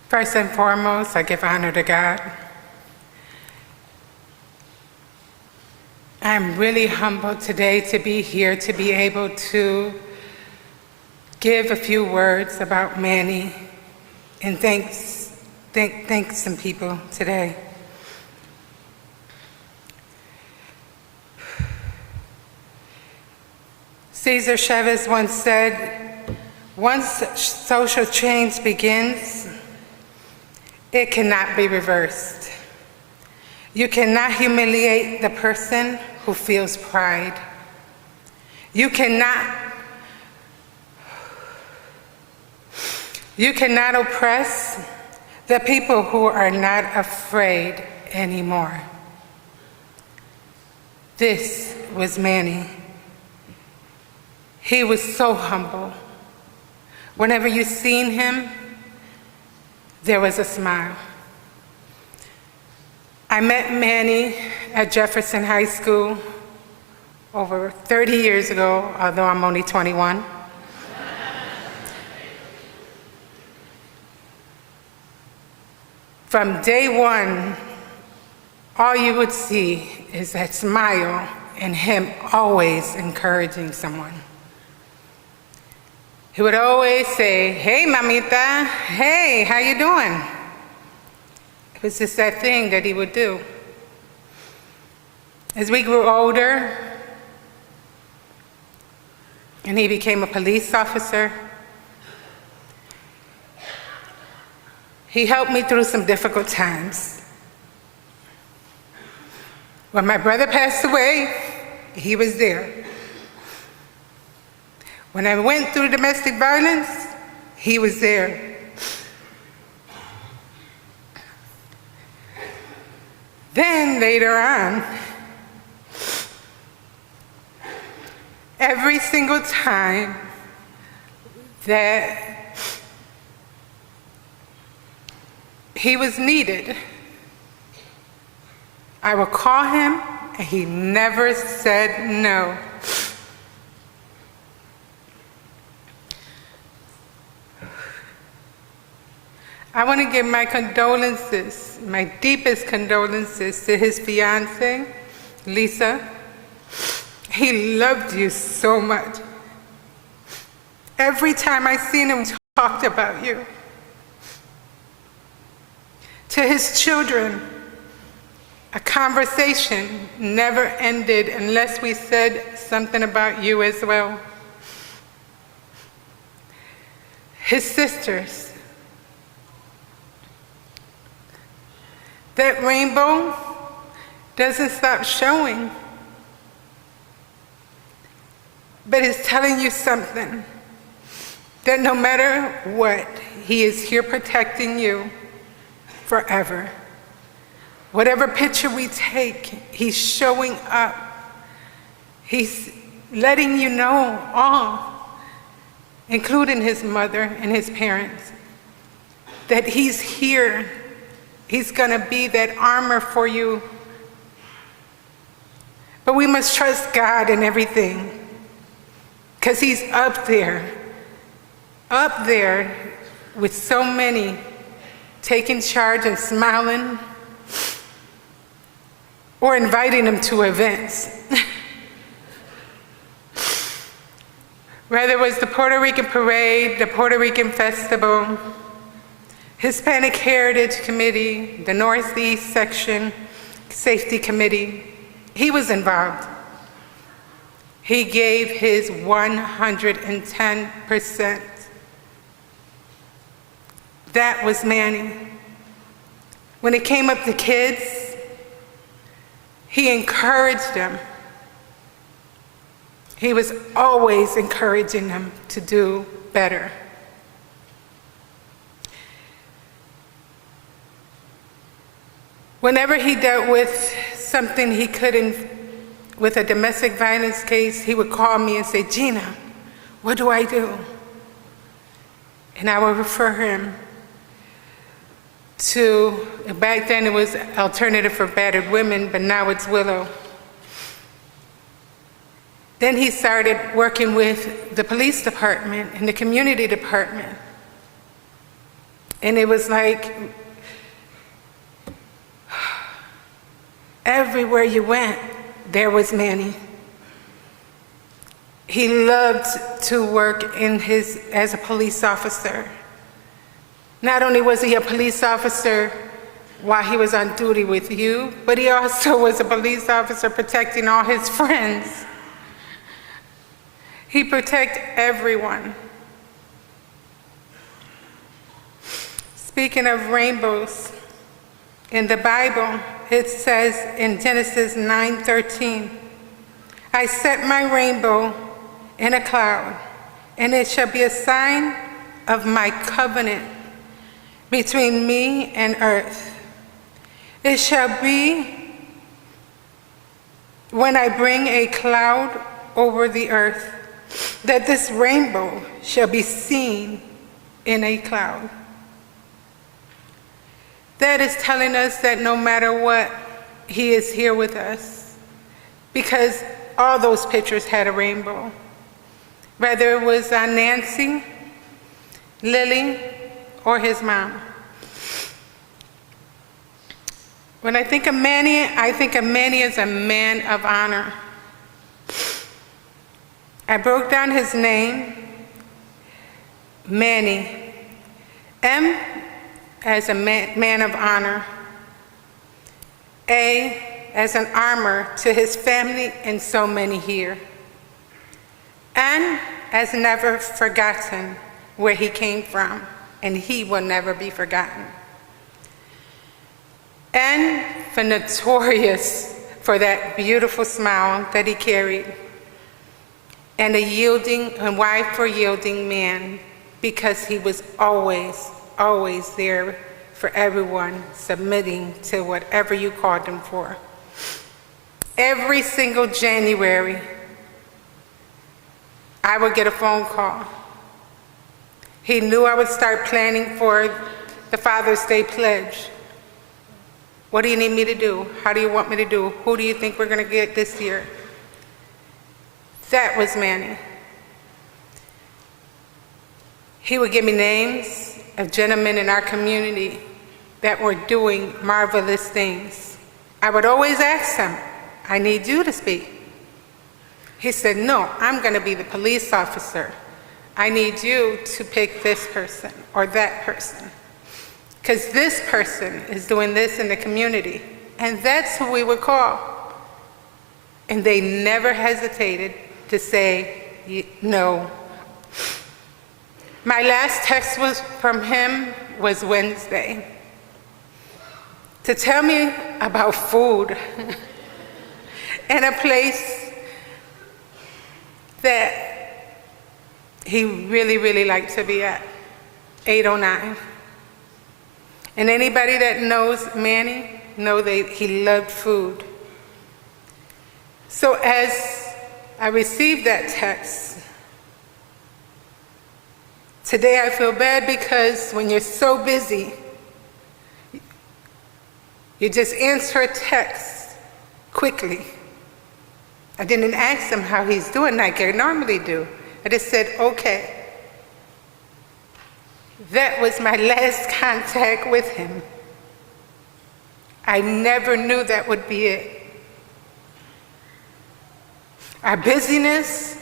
First and foremost, I give honor to God. I'm really humbled today to be here, to be able to give a few words about Manny and thank some people today. Cesar Chavez once said, once social change begins, it cannot be reversed. You cannot humiliate the person who feels pride. You cannot oppress the people who are not afraid anymore. This was Manny. He was so humble. Whenever you seen him, there was a smile. I met Manny at Jefferson High School over 30 years ago, although I'm only 21. From day one, all you would see is that smile and him always encouraging someone. He would always say, "Hey, mamita, hey, how you doing?" It was just that thing that he would do. As we grew older, and he became a police officer, he helped me through some difficult times. When my brother passed away, he was there. When I went through domestic violence, he was there. Then later on, every single time that he was needed, I would call him and he never said no. I want to give my condolences, my deepest condolences to his fiancée, Lisa. He loved you so much. Every time I seen him, talked about you. To his children, a conversation never ended unless we said something about you as well. His sisters, that rainbow doesn't stop showing, but it's telling you something, that no matter what, he is here protecting you forever. Whatever picture we take, he's showing up. He's letting you know all, including his mother and his parents, that he's here. He's gonna be that armor for you. But we must trust God in everything, because he's up there with so many, taking charge and smiling, or inviting them to events. Whether it was the Puerto Rican Parade, the Puerto Rican Festival, Hispanic Heritage Committee, the Northeast Section Safety Committee, he was involved. He gave his 110%. That was Manny. When it came up to kids, he encouraged them. He was always encouraging them to do better. Whenever he dealt with something he couldn't, with a domestic violence case, he would call me and say, "Gina, what do I do?" And I would refer him to, back then it was Alternative for Battered Women, but now it's Willow. Then he started working with the police department and the community department. And it was like, everywhere you went, there was Manny. He loved to work as a police officer. Not only was he a police officer while he was on duty with you, but he also was a police officer protecting all his friends. He protected everyone. Speaking of rainbows, in the Bible, it says in Genesis 9:13, "I set my rainbow in a cloud, and it shall be a sign of my covenant between me and earth. It shall be when I bring a cloud over the earth, that this rainbow shall be seen in a cloud." That is telling us that no matter what, he is here with us, because all those pictures had a rainbow. Whether it was Nancy, Lily, or his mom. When I think of Manny as a man of honor. I broke down his name, Manny. M as a man of honor. A as an armor to his family and so many here. N as never forgotten where he came from, and he will never be forgotten. N for notorious for that beautiful smile that he carried, and a wife for yielding man, because he was always, always there for everyone, submitting to whatever you called him for. Every single January, I would get a phone call. He knew I would start planning for the Father's Day pledge. What do you need me to do? How do you want me to do? Who do you think we're going to get this year? That was Manny. He would give me names of gentlemen in our community that were doing marvelous things. I would always ask him, I need you to speak. He said, no, I'm going to be the police officer. I need you to pick this person or that person, because this person is doing this in the community. And that's who we would call. And they never hesitated to say no. My last text from him was Wednesday to tell me about food and a place that he really, really liked to be at, 809. And anybody that knows Manny know that he loved food. So as I received that text, today I feel bad because when you're so busy, you just answer a text quickly. I didn't ask him how he's doing like I normally do. I just said, okay. That was my last contact with him. I never knew that would be it. Our busyness,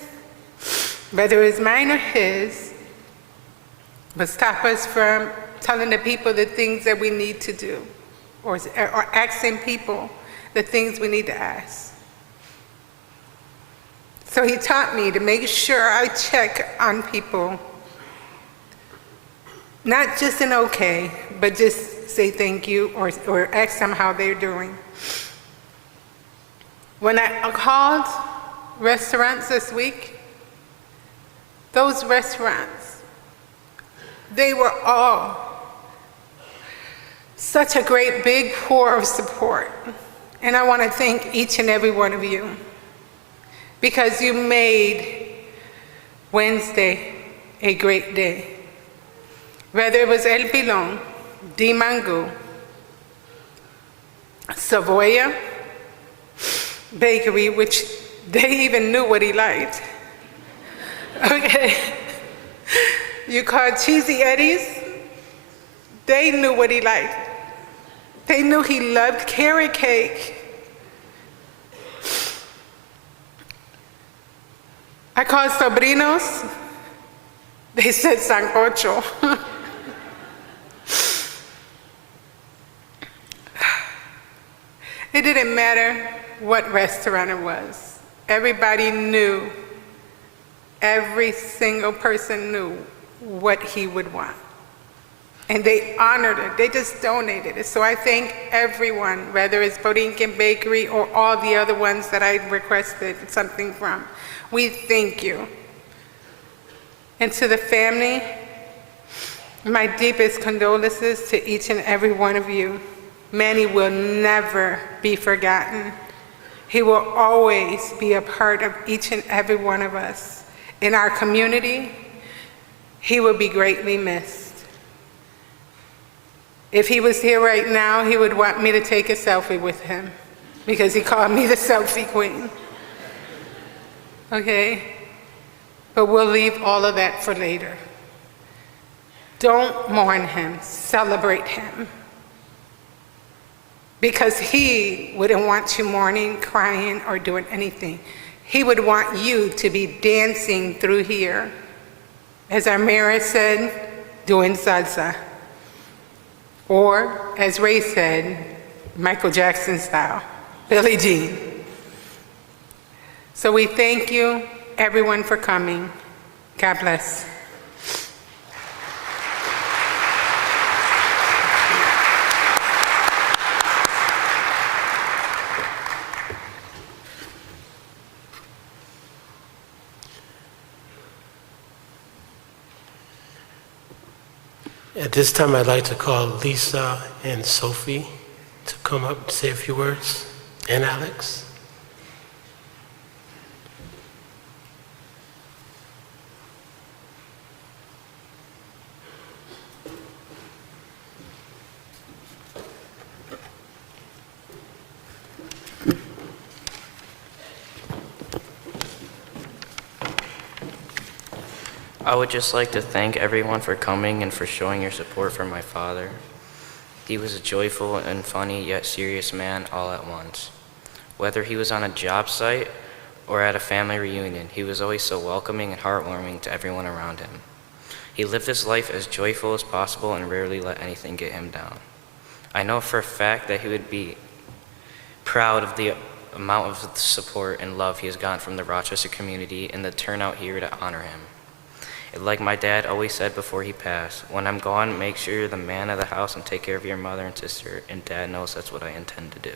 whether it's mine or his, would stop us from telling the people the things that we need to do, or asking people the things we need to ask. So he taught me to make sure I check on people, not just an okay, but just say thank you or ask them how they're doing. When I called restaurants this week, those restaurants, they were all such a great big pour of support. And I want to thank each and every one of you, because you made Wednesday a great day. Whether it was El Pilon, Di Mango, Savoya Bakery, which they even knew what he liked. Okay. You called Cheesy Eddie's, they knew what he liked. They knew he loved carrot cake. I called Sobrinos, they said sancocho. It didn't matter what restaurant it was. Everybody knew, every single person knew what he would want. And they honored it, they just donated it. So I thank everyone, whether it's Borinquen Bakery or all the other ones that I requested something from. We thank you. And to the family, my deepest condolences to each and every one of you. Manny will never be forgotten. He will always be a part of each and every one of us. In our community, he will be greatly missed. If he was here right now, he would want me to take a selfie with him, because he called me the selfie queen. Okay? But we'll leave all of that for later. Don't mourn him, celebrate him. Because he wouldn't want you mourning, crying, or doing anything. He would want you to be dancing through here. As our mayor said, doing salsa. Or, as Ray said, Michael Jackson style, Billie Jean. So we thank you, everyone, for coming. God bless. At this time, I'd like to call Lisa and Sophie to come up and say a few words, and Alex. I would just like to thank everyone for coming and for showing your support for my father. He was a joyful and funny yet serious man all at once. Whether he was on a job site or at a family reunion, he was always so welcoming and heartwarming to everyone around him. He lived his life as joyful as possible and rarely let anything get him down. I know for a fact that he would be proud of the amount of support and love he has gotten from the Rochester community and the turnout here to honor him. Like my dad always said before he passed, when I'm gone, make sure you're the man of the house and take care of your mother and sister, and Dad knows that's what I intend to do.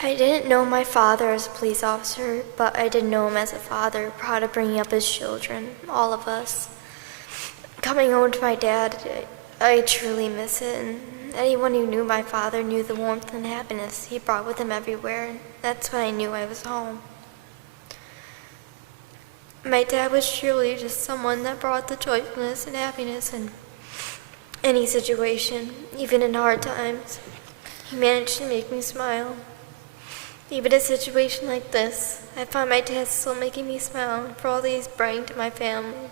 I didn't know my father as a police officer, but I did know him as a father, proud of bringing up his children, all of us. Coming home to my dad, I truly miss it, and anyone who knew my father knew the warmth and happiness he brought with him everywhere, and that's when I knew I was home. My dad was truly just someone that brought the joyfulness and happiness in any situation, even in hard times. He managed to make me smile. Even a situation like this, I find my dad still making me smile for all that he's bringing to my family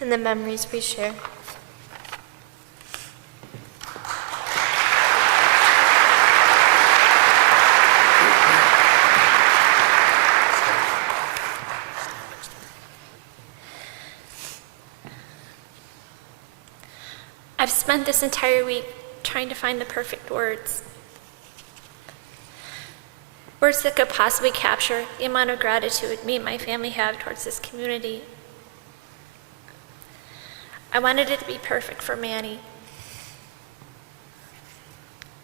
and the memories we share. I've spent this entire week trying to find the perfect words. Words that could possibly capture the amount of gratitude me and my family have towards this community. I wanted it to be perfect for Manny.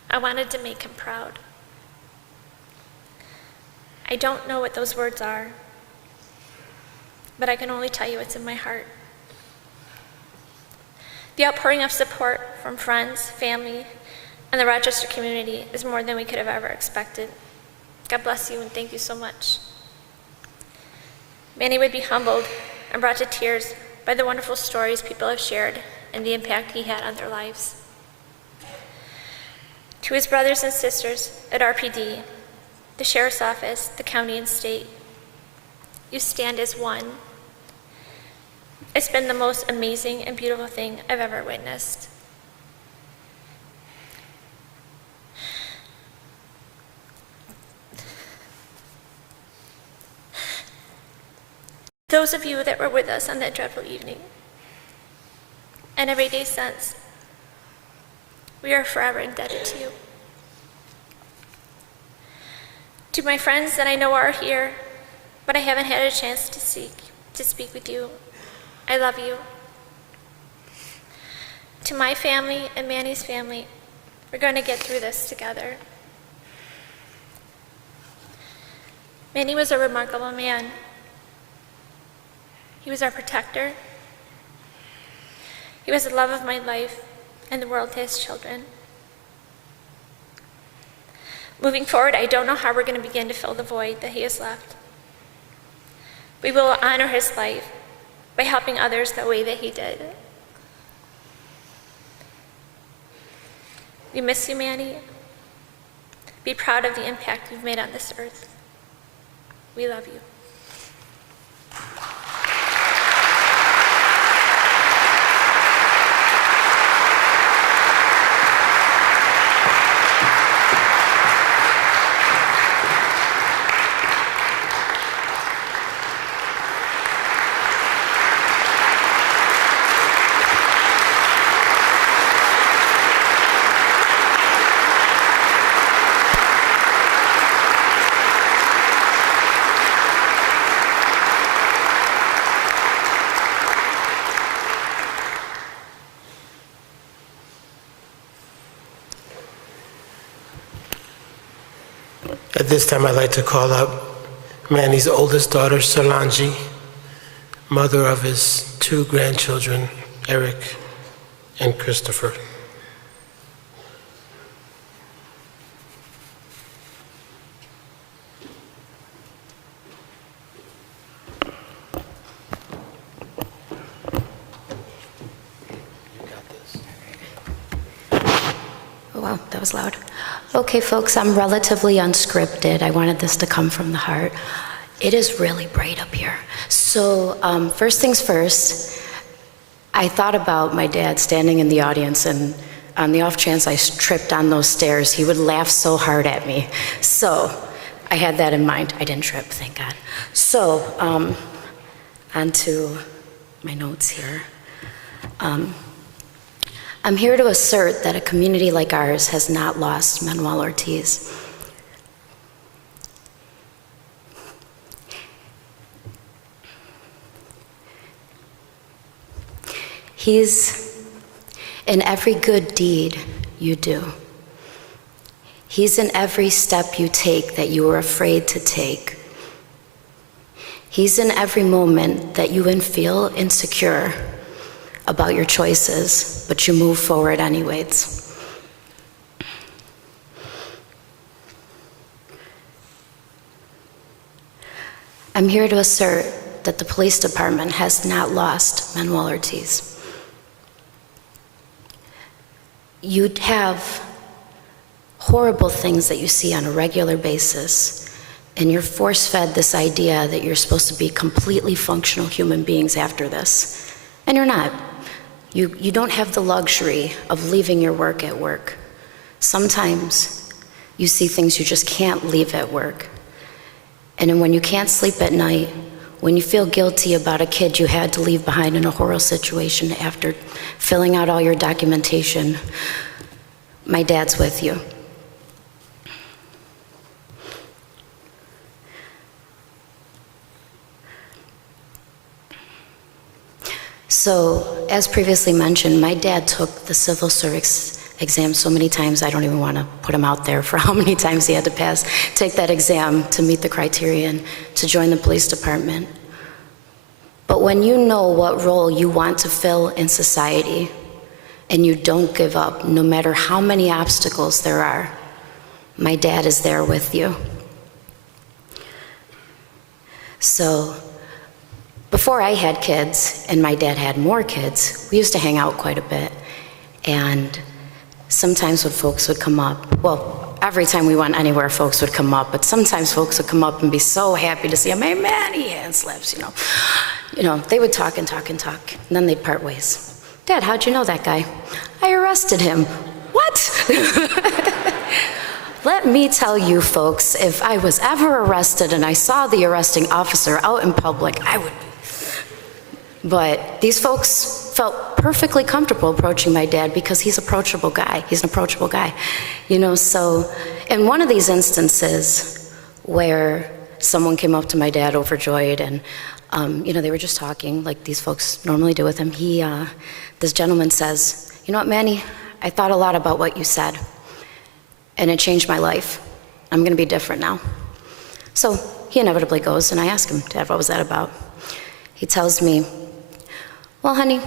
I wanted to make him proud. I don't know what those words are, but I can only tell you what's in my heart. The outpouring of support from friends, family, and the Rochester community is more than we could have ever expected. God bless you and thank you so much. Manny would be humbled and brought to tears by the wonderful stories people have shared and the impact he had on their lives. To his brothers and sisters at RPD, the Sheriff's Office, the county and state, you stand as one. It's been the most amazing and beautiful thing I've ever witnessed. Those of you that were with us on that dreadful evening, and every day since, we are forever indebted to you. To my friends that I know are here, but I haven't had a chance to speak with you, I love you. To my family and Manny's family, we're going to get through this together. Manny was a remarkable man. He was our protector. He was the love of my life and the world to his children. Moving forward, I don't know how we're going to begin to fill the void that he has left. We will honor his life by helping others the way that he did. We miss you, Manny. Be proud of the impact you've made on this earth. We love you. At this time, I'd like to call up Manny's oldest daughter, Solange, mother of his 2 grandchildren, Eric and Christopher. Oh, wow, that was loud. Okay, folks, I'm relatively unscripted. I wanted this to come from the heart. It is really bright up here. So, first things first, I thought about my dad standing in the audience, and on the off chance I tripped on those stairs, he would laugh so hard at me. So, I had that in mind. I didn't trip, thank God. So, on to my notes here. I'm here to assert that a community like ours has not lost Manuel Ortiz. He's in every good deed you do. He's in every step you take that you were afraid to take. He's in every moment that you feel insecure about your choices, but you move forward anyways. I'm here to assert that the police department has not lost Manuel Ortiz. You'd have horrible things that you see on a regular basis, and you're force-fed this idea that you're supposed to be completely functional human beings after this, and you're not. You don't have the luxury of leaving your work at work. Sometimes you see things you just can't leave at work. And then when you can't sleep at night, when you feel guilty about a kid you had to leave behind in a horrible situation after filling out all your documentation, my dad's with you. So, as previously mentioned, my dad took the civil service exam so many times, I don't even want to put him out there for how many times he had to take that exam to meet the criterion to join the police department. But when you know what role you want to fill in society, and you don't give up, no matter how many obstacles there are, my dad is there with you. So, before I had kids, and my dad had more kids, we used to hang out quite a bit. And sometimes when folks would come up, well, every time we went anywhere, folks would come up, but sometimes folks would come up and be so happy to see him. Hey, Manny, hand slaps, You know, they would talk and talk and talk, and then they'd part ways. Dad, how'd you know that guy? I arrested him. What? Let me tell you, folks, if I was ever arrested and I saw the arresting officer out in public, I would be. But these folks felt perfectly comfortable approaching my dad because he's an approachable guy. So in one of these instances where someone came up to my dad overjoyed and, they were just talking like these folks normally do with him, this gentleman says, you know what, Manny, I thought a lot about what you said, and it changed my life. I'm going to be different now. So he inevitably goes, and I ask him, Dad, what was that about? He tells me, well, honey,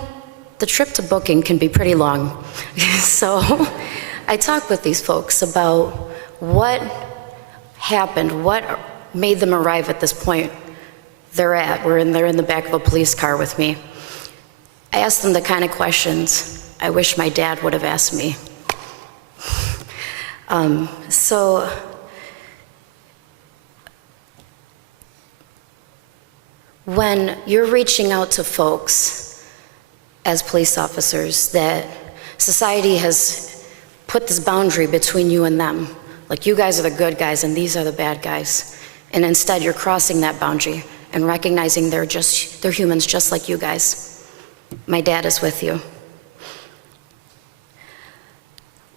the trip to booking can be pretty long. So I talk with these folks about what happened, what made them arrive at this point they're at. They're in the back of a police car with me. I asked them the kind of questions I wish my dad would have asked me. So when you're reaching out to folks as police officers that society has put this boundary between you and them, like you guys are the good guys and these are the bad guys, and instead you're crossing that boundary and recognizing they're humans just like you guys, my dad is with you.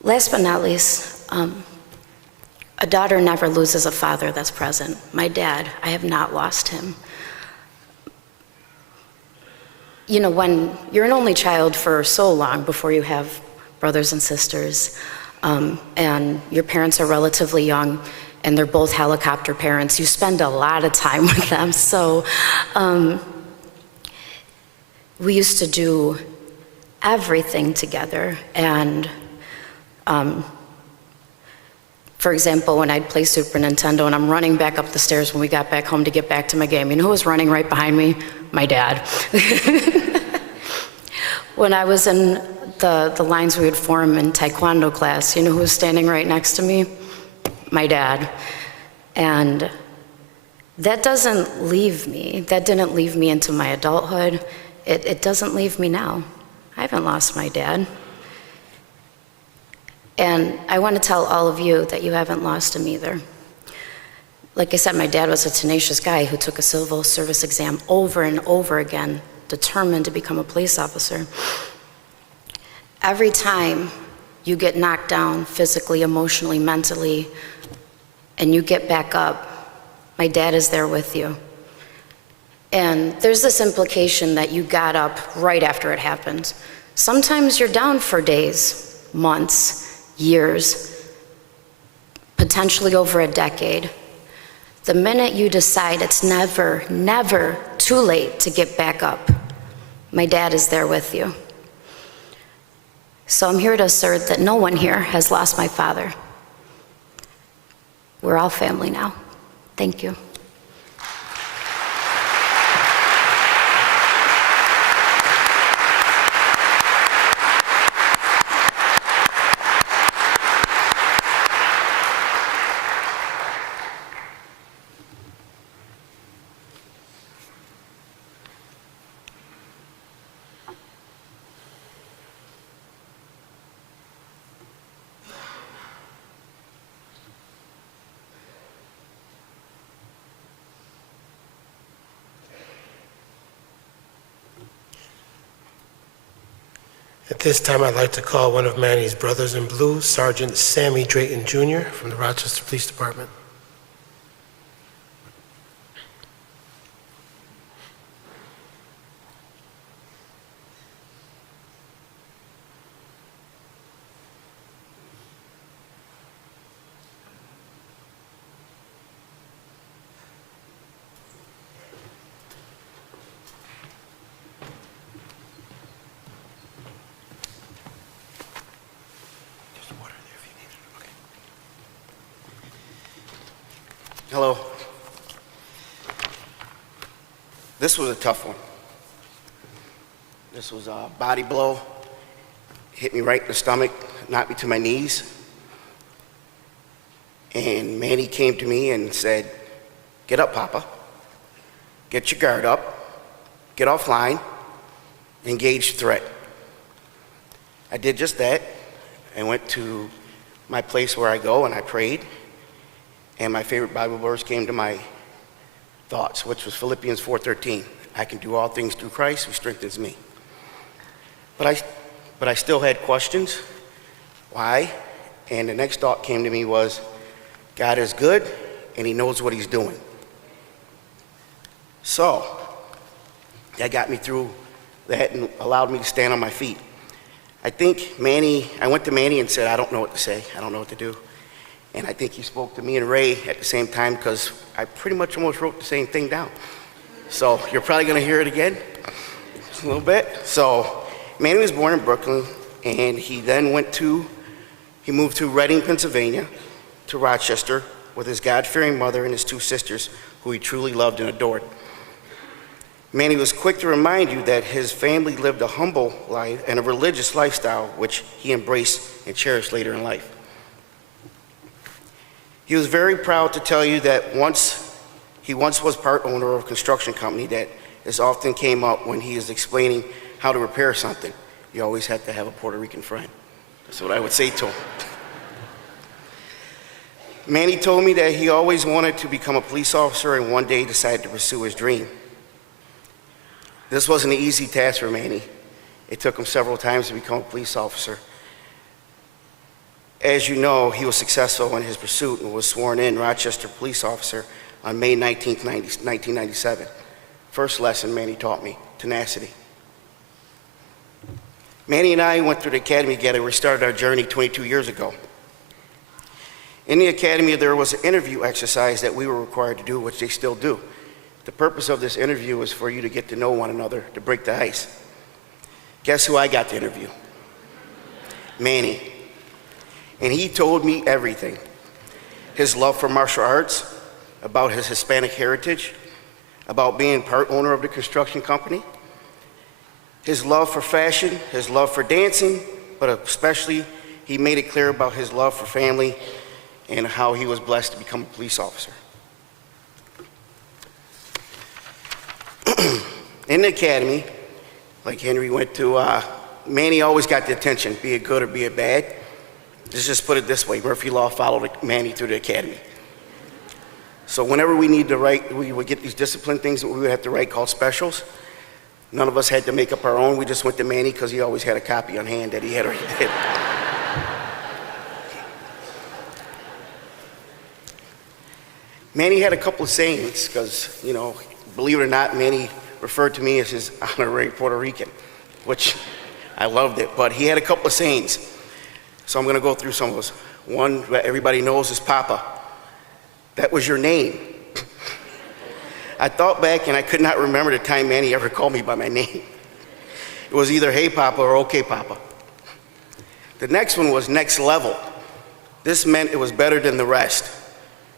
Last but not least, a daughter never loses a father that's present. My dad, I have not lost him. When you're an only child for so long before you have brothers and sisters, and your parents are relatively young, and they're both helicopter parents. You spend a lot of time with them. So we used to do everything together. And for example, when I'd play Super Nintendo and I'm running back up the stairs when we got back home to get back to my game, you know who was running right behind me? My dad. When I was in the lines we would form in Taekwondo class, you know who was standing right next to me? My dad. And that doesn't leave me. That didn't leave me into my adulthood. It doesn't leave me now. I haven't lost my dad. And I want to tell all of you that you haven't lost him either. Like I said, my dad was a tenacious guy who took a civil service exam over and over again, determined to become a police officer. Every time you get knocked down physically, emotionally, mentally, and you get back up, my dad is there with you. And there's this implication that you got up right after it happened. Sometimes you're down for days, months, years, potentially over a decade. The minute you decide it's never, never too late to get back up, my dad is there with you. So I'm here to assert that no one here has lost my father. We're all family now. Thank you. At this time, I'd like to call one of Manny's brothers in blue, Sergeant Sammy Drayton Jr. from the Rochester Police Department. Hello. This was a tough one. This was a body blow. Hit me right in the stomach, knocked me to my knees. And Manny came to me and said, "Get up, Papa. Get your guard up. Get offline. Engage threat." I did just that. I went to my place where I go and I prayed. And my favorite Bible verse came to my thoughts, which was Philippians 4:13. I can do all things through Christ who strengthens me. But I still had questions. Why? And the next thought came to me was, God is good and he knows what he's doing. So that got me through that and allowed me to stand on my feet. I went to Manny and said, I don't know what to say. I don't know what to do. And I think he spoke to me and Ray at the same time because I pretty much almost wrote the same thing down. So you're probably going to hear it again a little bit. So Manny was born in Brooklyn, and he then he moved to Reading, Pennsylvania, to Rochester with his God-fearing mother and his two sisters, who he truly loved and adored. Manny was quick to remind you that his family lived a humble life and a religious lifestyle, which he embraced and cherished later in life. He was very proud to tell you that he once was part owner of a construction company that this often came up when he is explaining how to repair something. You always have to have a Puerto Rican friend. That's what I would say to him. Manny told me that he always wanted to become a police officer and one day decided to pursue his dream. This wasn't an easy task for Manny. It took him several times to become a police officer. As you know, he was successful in his pursuit and was sworn in Rochester police officer on May 19th, 1997. First lesson Manny taught me, tenacity. Manny and I went through the academy together. We started our journey 22 years ago. In the academy, there was an interview exercise that we were required to do, which they still do. The purpose of this interview is for you to get to know one another, to break the ice. Guess who I got to interview? Manny. And he told me everything. His love for martial arts, about his Hispanic heritage, about being part owner of the construction company, his love for fashion, his love for dancing, but especially he made it clear about his love for family and how he was blessed to become a police officer. In the academy, like Henry went to, Manny always got the attention, be it good or be it bad. Let's just put it this way, Murphy Law followed Manny through the academy. So whenever we need to write, we would get these discipline things that we would have to write called specials. None of us had to make up our own. We just went to Manny because he always had a copy on hand that he had already did. Manny had a couple of sayings because, you know, believe it or not, Manny referred to me as his honorary Puerto Rican, which I loved it, but he had a couple of sayings. So I'm going to go through some of those. One that everybody knows is Papa. That was your name. I thought back and I could not remember the time Manny ever called me by my name. It was either hey Papa or okay Papa. The next one was next level. This meant it was better than the rest.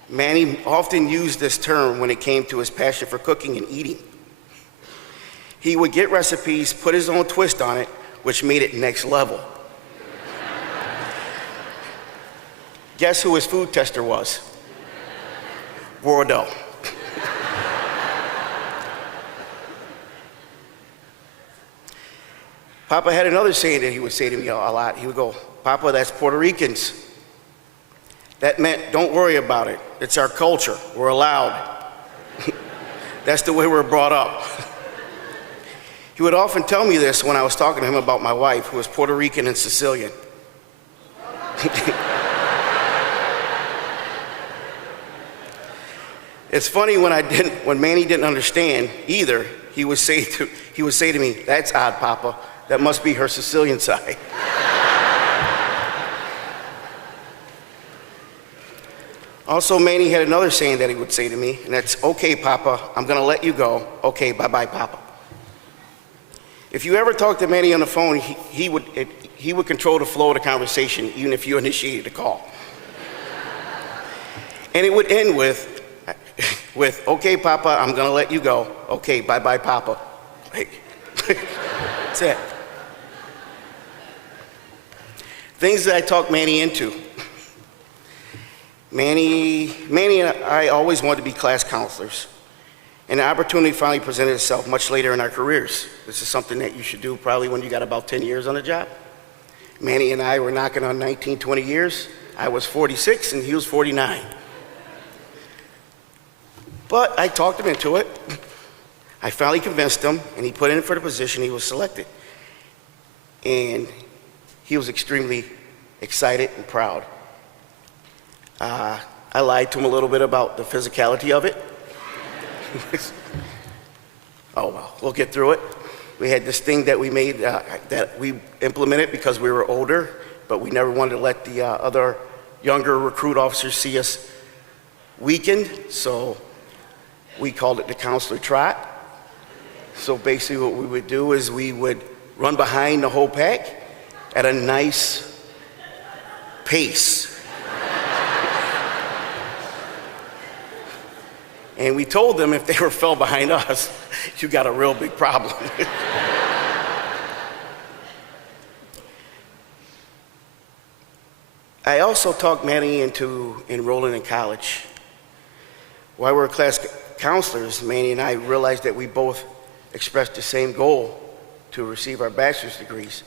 Manny often used this term when it came to his passion for cooking and eating. He would get recipes, put his own twist on it, which made it next level. Guess who his food tester was? Bordeaux. Papa had another saying that he would say to me a lot. He would go, Papa, that's Puerto Ricans. That meant, don't worry about it. It's our culture. We're allowed. That's the way we're brought up. He would often tell me this when I was talking to him about my wife, who was Puerto Rican and Sicilian. It's funny when Manny didn't understand either, he would say to me, that's odd, Papa. That must be her Sicilian side. Also, Manny had another saying that he would say to me, and that's, okay, Papa, I'm gonna let you go. Okay, bye-bye, Papa. If you ever talk to Manny on the phone, he would control the flow of the conversation, even if you initiated the call. And it would end with, okay, Papa, I'm gonna let you go. Okay, bye-bye, Papa. That's it. Things that I talked Manny into. Manny and I always wanted to be class counselors. And the opportunity finally presented itself much later in our careers. This is something that you should do probably when you got about 10 years on the job. Manny and I were knocking on 19, 20 years. I was 46 and he was 49. But I talked him into it. I finally convinced him, and he put in for the position. He was selected. And he was extremely excited and proud. I lied to him a little bit about the physicality of it. Oh, well, we'll get through it. We had this thing that we made, that we implemented because we were older, but we never wanted to let the other younger recruit officers see us weakened, so we called it the Counselor Trot. So basically what we would do is we would run behind the whole pack at a nice pace. And we told them if they fell behind us, you got a real big problem. I also talked Manny into enrolling in college. While we were class counselors, Manny and I realized that we both expressed the same goal to receive our bachelor's degrees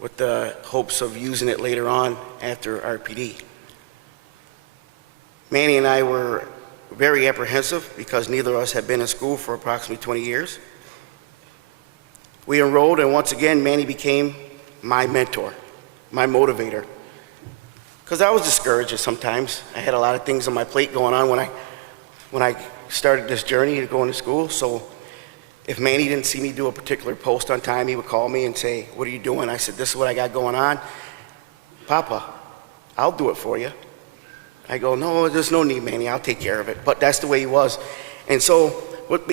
with the hopes of using it later on after RPD. Manny and I were very apprehensive because neither of us had been in school for approximately 20 years. We enrolled, and once again, Manny became my mentor, my motivator. Because I was discouraged sometimes. I had a lot of things on my plate going on when I started this journey to going to school. So if Manny didn't see me do a particular post on time, he would call me and say, what are you doing? I said, this is what I got going on. Papa, I'll do it for you. I go, no, there's no need, Manny, I'll take care of it. But that's the way he was. And so,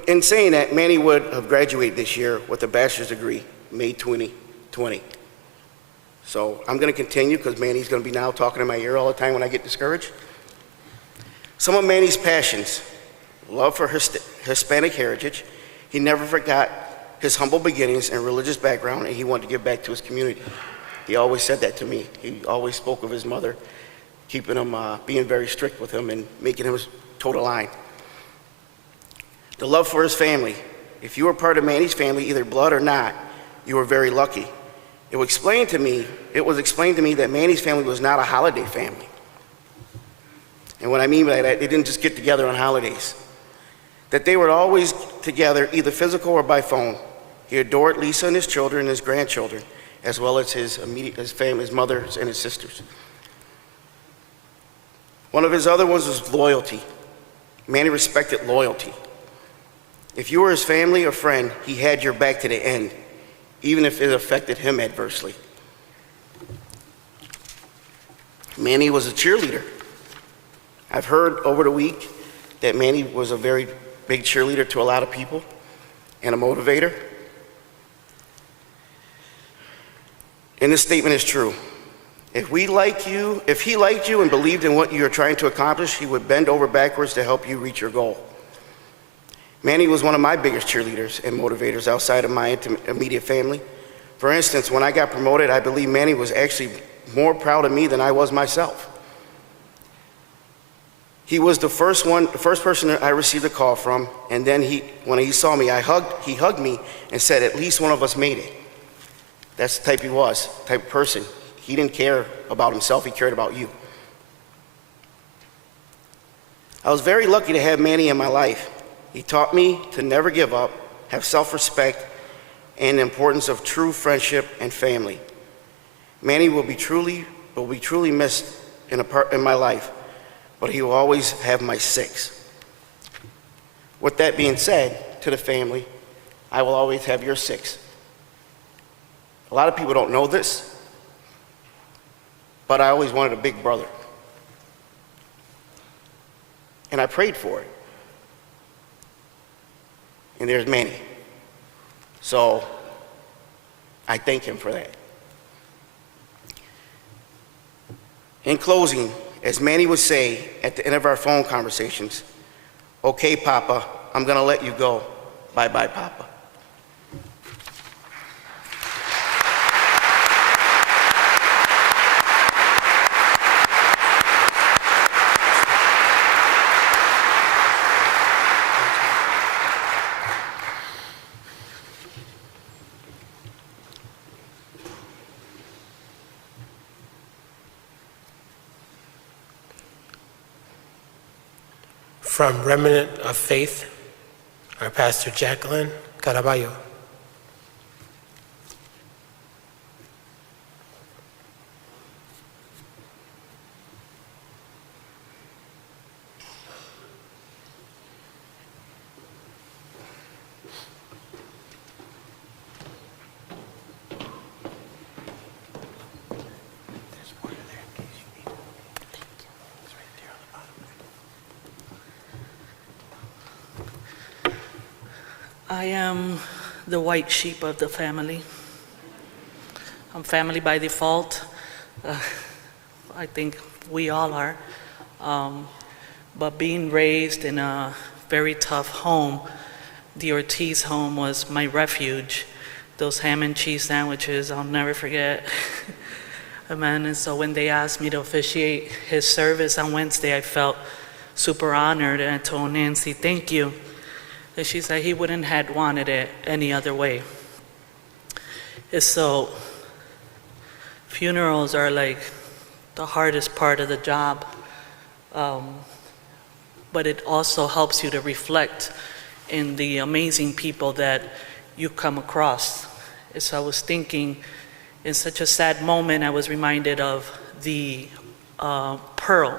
in saying that, Manny would have graduated this year with a bachelor's degree, May 2020. So I'm going to continue because Manny's going to be now talking in my ear all the time when I get discouraged. Some of Manny's passions: love for Hispanic heritage. He never forgot his humble beginnings and religious background, and he wanted to give back to his community. He always said that to me. He always spoke of his mother, keeping him, being very strict with him and making him toe the line. The love for his family. If you were part of Manny's family, either blood or not, you were very lucky. It was explained to me that Manny's family was not a holiday family. And what I mean by that, they didn't just get together on holidays. That they were always together, either physical or by phone. He adored Lisa and his children and his grandchildren, as well as his family, his mothers and his sisters. One of his other ones was loyalty. Manny respected loyalty. If you were his family or friend, he had your back to the end, even if it affected him adversely. Manny was a cheerleader. I've heard over the week that Manny was a very big cheerleader to a lot of people and a motivator. And this statement is true. If he liked you and believed in what you are trying to accomplish, he would bend over backwards to help you reach your goal. Manny was one of my biggest cheerleaders and motivators outside of my immediate family. For instance, when I got promoted, I believe Manny was actually more proud of me than I was myself. He was the first person that I received a call from, and then when he saw me, he hugged me and said, "At least one of us made it." That's the type he was, type of person. He didn't care about himself, he cared about you. I was very lucky to have Manny in my life. He taught me to never give up, have self-respect, and the importance of true friendship and family. Manny will be truly missed in my life, but he will always have my 6. With that being said, to the family, I will always have your 6. A lot of people don't know this, but I always wanted a big brother. And I prayed for it. And there's Manny. So I thank him for that. In closing, as Manny would say at the end of our phone conversations, "Okay, Papa, I'm going to let you go. Bye-bye, Papa." From Remnant of Faith, our pastor Jacqueline Caraballo. I am the white sheep of the family. I'm family by default. I think we all are. But being raised in a very tough home, the Ortiz home was my refuge. Those ham and cheese sandwiches, I'll never forget. Amen. And so when they asked me to officiate his service on Wednesday, I felt super honored, and I told Nancy, "Thank you." And she said he wouldn't have wanted it any other way. And so funerals are like the hardest part of the job, but it also helps you to reflect in the amazing people that you come across. And so I was thinking, in such a sad moment, I was reminded of the pearl.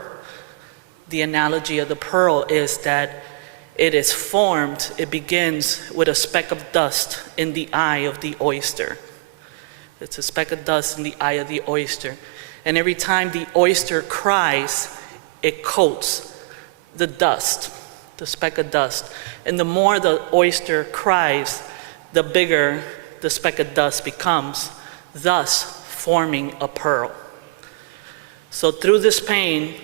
The analogy of the pearl is that it is formed, it begins with a speck of dust in the eye of the oyster. It's a speck of dust in the eye of the oyster. And every time the oyster cries, it coats the dust, the speck of dust. And the more the oyster cries, the bigger the speck of dust becomes, thus forming a pearl. So through this pain,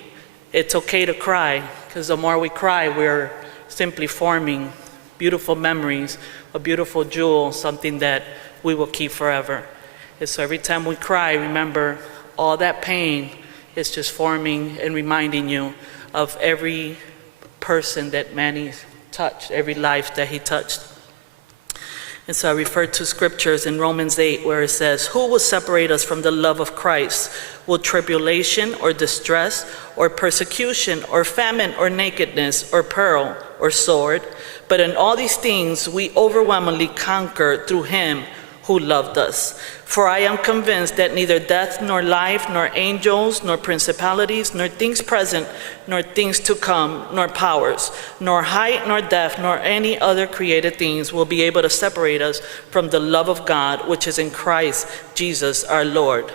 it's okay to cry, because the more we cry, we're simply forming beautiful memories, a beautiful jewel, something that we will keep forever. And so every time we cry, remember, all that pain is just forming and reminding you of every person that Manny touched, every life that he touched. And so I refer to scriptures in Romans 8 where it says, "Who will separate us from the love of Christ? Will tribulation or distress or persecution or famine or nakedness or peril or sword? But in all these things we overwhelmingly conquer through him who loved us. For I am convinced that neither death nor life, nor angels, nor principalities, nor things present, nor things to come, nor powers, nor height, nor depth, nor any other created things will be able to separate us from the love of God, which is in Christ Jesus our Lord."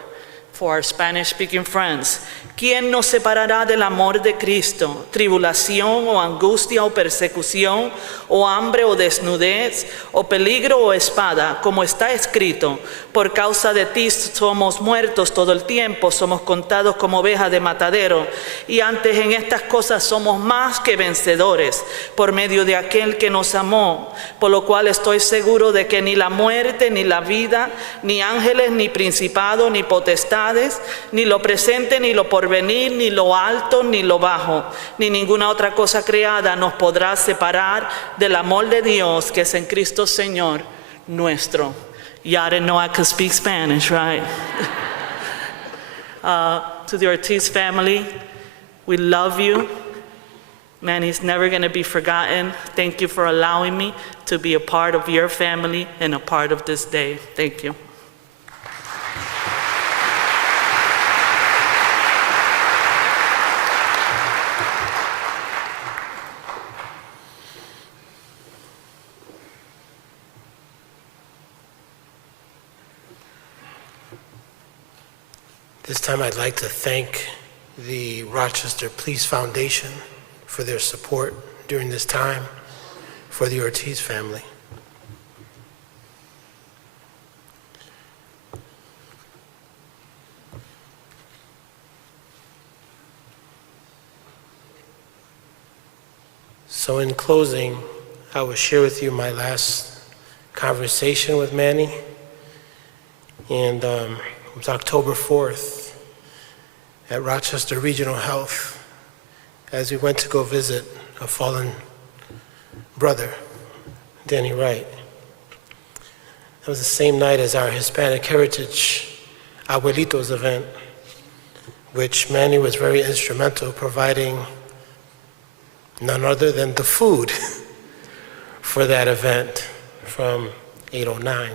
For our Spanish-speaking friends, ¿quién nos separará del amor de Cristo? ¿Tribulación o angustia o persecución o hambre o desnudez o peligro o espada? Como está escrito, por causa de ti somos muertos todo el tiempo, somos contados como ovejas de matadero. Y antes en estas cosas somos más que vencedores por medio de aquel que nos amó, por lo cual estoy seguro de que ni la muerte, ni la vida, ni ángeles, ni principados, ni potestades, ni lo presente, ni lo porvenir, ni lo alto, ni lo bajo, ni ninguna otra cosa creada nos podrá separar del amor de Dios que es en Cristo Señor nuestro. Y'all didn't know I could speak Spanish, right? To the Ortiz family, we love you. Manny's never going to be forgotten. Thank you for allowing me to be a part of your family and a part of this day. Thank you. This time I'd like to thank the Rochester Police Foundation for their support during this time for the Ortiz family. So in closing, I will share with you my last conversation with Manny. And it was October 4th at Rochester Regional Health as we went to go visit a fallen brother, Danny Wright. That was the same night as our Hispanic Heritage Abuelitos event, which Manny was very instrumental providing none other than the food for that event from 809.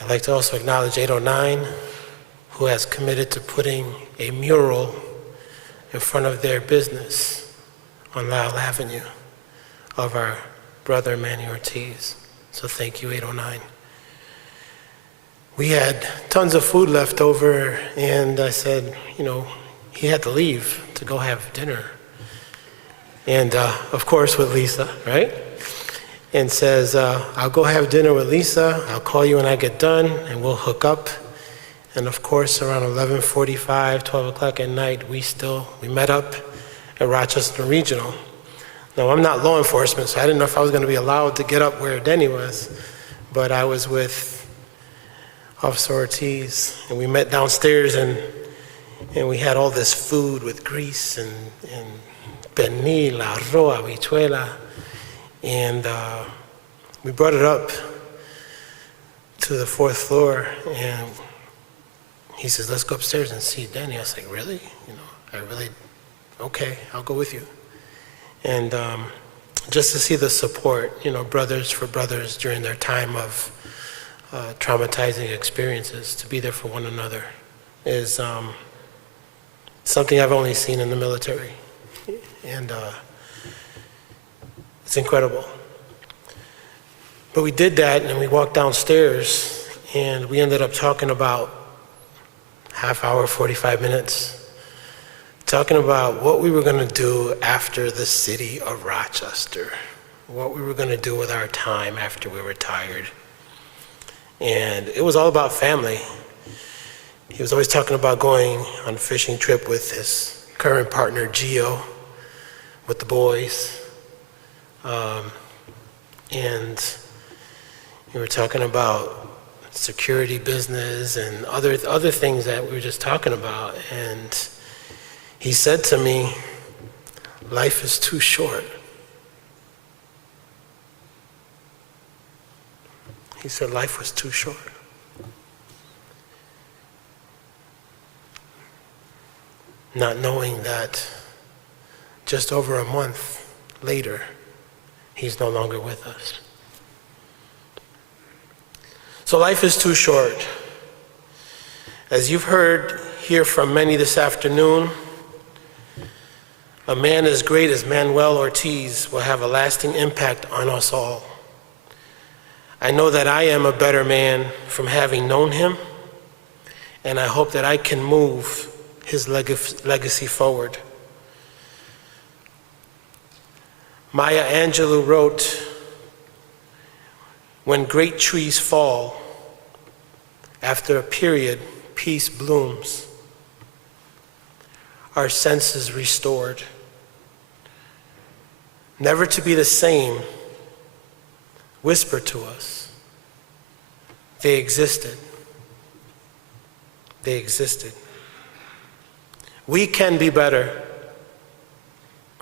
I'd like to also acknowledge 809, who has committed to putting a mural in front of their business on Lyle Avenue of our brother Manny Ortiz. So thank you, 809. We had tons of food left over, and I said, he had to leave to go have dinner. And of course with Lisa, right? And says, I'll go have dinner with Lisa, I'll call you when I get done, and we'll hook up. And of course, around 11:45, 12 o'clock at night, we met up at Rochester Regional. Now, I'm not law enforcement, so I didn't know if I was going to be allowed to get up where Denny was, but I was with Officer Ortiz, and we met downstairs, and we had all this food with grease and pernil, arroz, habichuela. And we brought it up to the 4th floor, and he says, let's go upstairs and see Danny. I was like, really? Okay, I'll go with you. And just to see the support, brothers for brothers during their time of traumatizing experiences, to be there for one another is something I've only seen in the military. And it's incredible. But we did that, and we walked downstairs, and we ended up talking about half hour, 45 minutes talking about what we were going to do after the city of Rochester, what we were going to do with our time after we retired. And it was all about family. He was always talking about going on a fishing trip with his current partner, Gio, with the boys. And we were talking about security business and other things that we were just talking about. And he said to me, life is too short. He said life was too short. Not knowing that just over a month later, he's no longer with us. So life is too short. As you've hear from many this afternoon, a man as great as Manuel Ortiz will have a lasting impact on us all. I know that I am a better man from having known him, and I hope that I can move his legacy forward. Maya Angelou wrote, "When great trees fall, after a period, peace blooms. Our senses restored. Never to be the same, whisper to us. They existed. They existed. We can be better,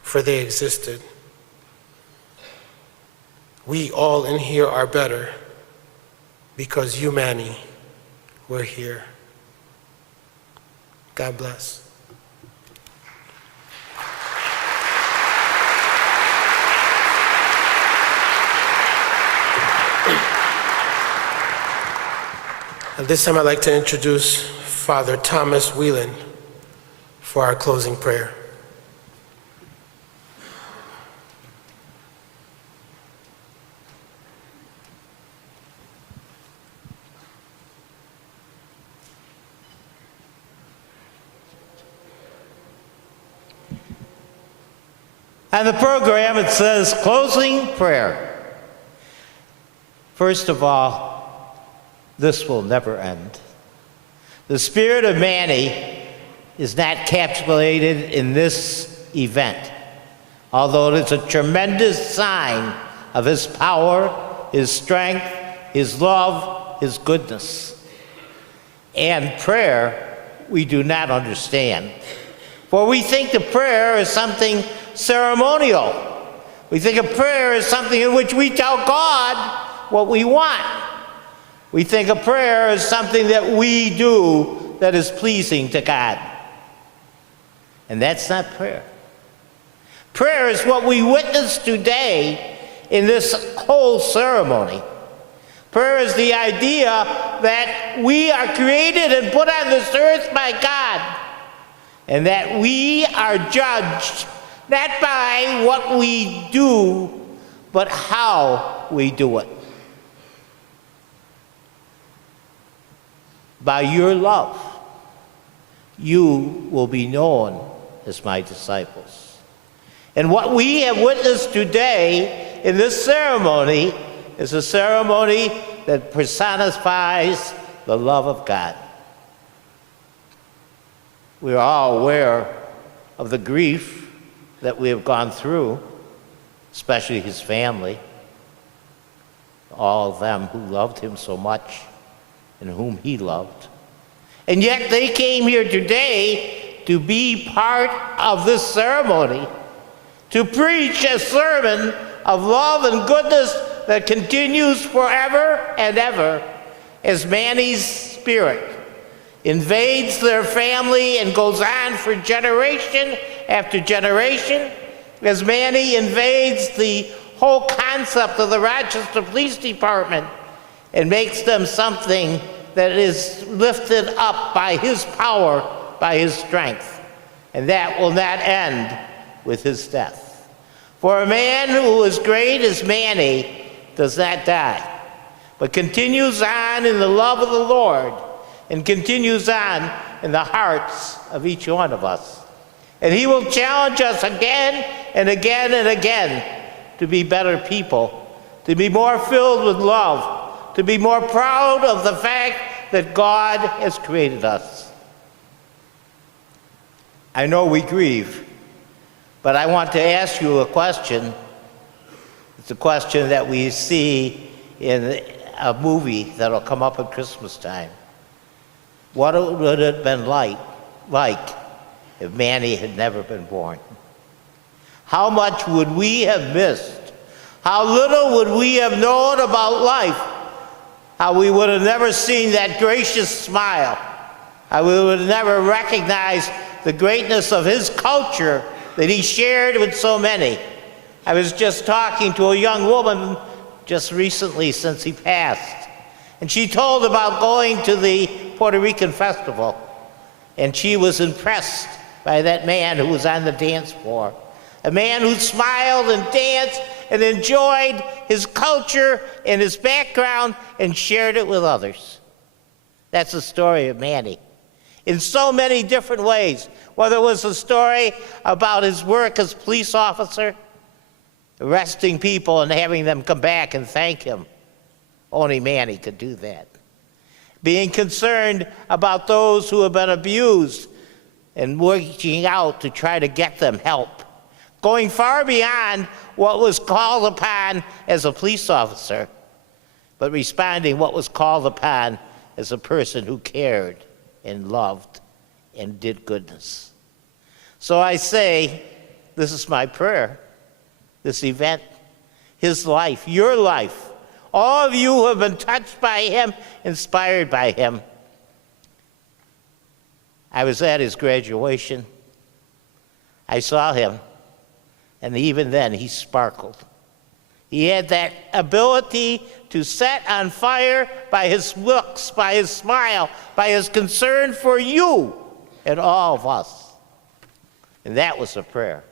for they existed. We all in here are better because you, Manny, were here." God bless. At this time, I'd like to introduce Father Thomas Whelan for our closing prayer. On the program, it says closing prayer. First of all, this will never end. The spirit of Manny is not encapsulated in this event, although it is a tremendous sign of his power, his strength, his love, his goodness. And prayer, we do not understand. For we think the prayer is something ceremonial. We think of prayer as something in which we tell God what we want. We think of prayer as something that we do that is pleasing to God. And that's not prayer. Prayer is what we witness today in this whole ceremony. Prayer is the idea that we are created and put on this earth by God, and that we are judged not by what we do, but how we do it. By your love, you will be known as my disciples. And what we have witnessed today in this ceremony is a ceremony that personifies the love of God. We are all aware of the grief that we have gone through, especially his family, all of them who loved him so much and whom he loved. And yet they came here today to be part of this ceremony, to preach a sermon of love and goodness that continues forever and ever as Manny's spirit invades their family and goes on for generation after generation, as Manny invades the whole concept of the Rochester Police Department and makes them something that is lifted up by his power, by his strength. And that will not end with his death. For a man who is great as Manny does not die, but continues on in the love of the Lord and continues on in the hearts of each one of us. And he will challenge us again and again and again to be better people, to be more filled with love, to be more proud of the fact that God has created us. I know we grieve, but I want to ask you a question. It's a question that we see in a movie that'll come up at Christmas time. What would it have been like if Manny had never been born? How much would we have missed? How little would we have known about life? How we would have never seen that gracious smile. How we would have never recognized the greatness of his culture that he shared with so many. I was just talking to a young woman just recently since he passed, and she told about going to the Puerto Rican festival, and she was impressed by that man who was on the dance floor, a man who smiled and danced and enjoyed his culture and his background and shared it with others. That's the story of Manny. In so many different ways, whether it was a story about his work as police officer, arresting people and having them come back and thank him. Only Manny could do that. Being concerned about those who have been abused and working out to try to get them help. Going far beyond what was called upon as a police officer, but responding what was called upon as a person who cared and loved and did goodness. So I say, this is my prayer. This event, his life, your life, all of you who have been touched by him, inspired by him. I was at his graduation. I saw him, and even then he sparkled. He had that ability to set on fire by his looks, by his smile, by his concern for you and all of us. And that was a prayer.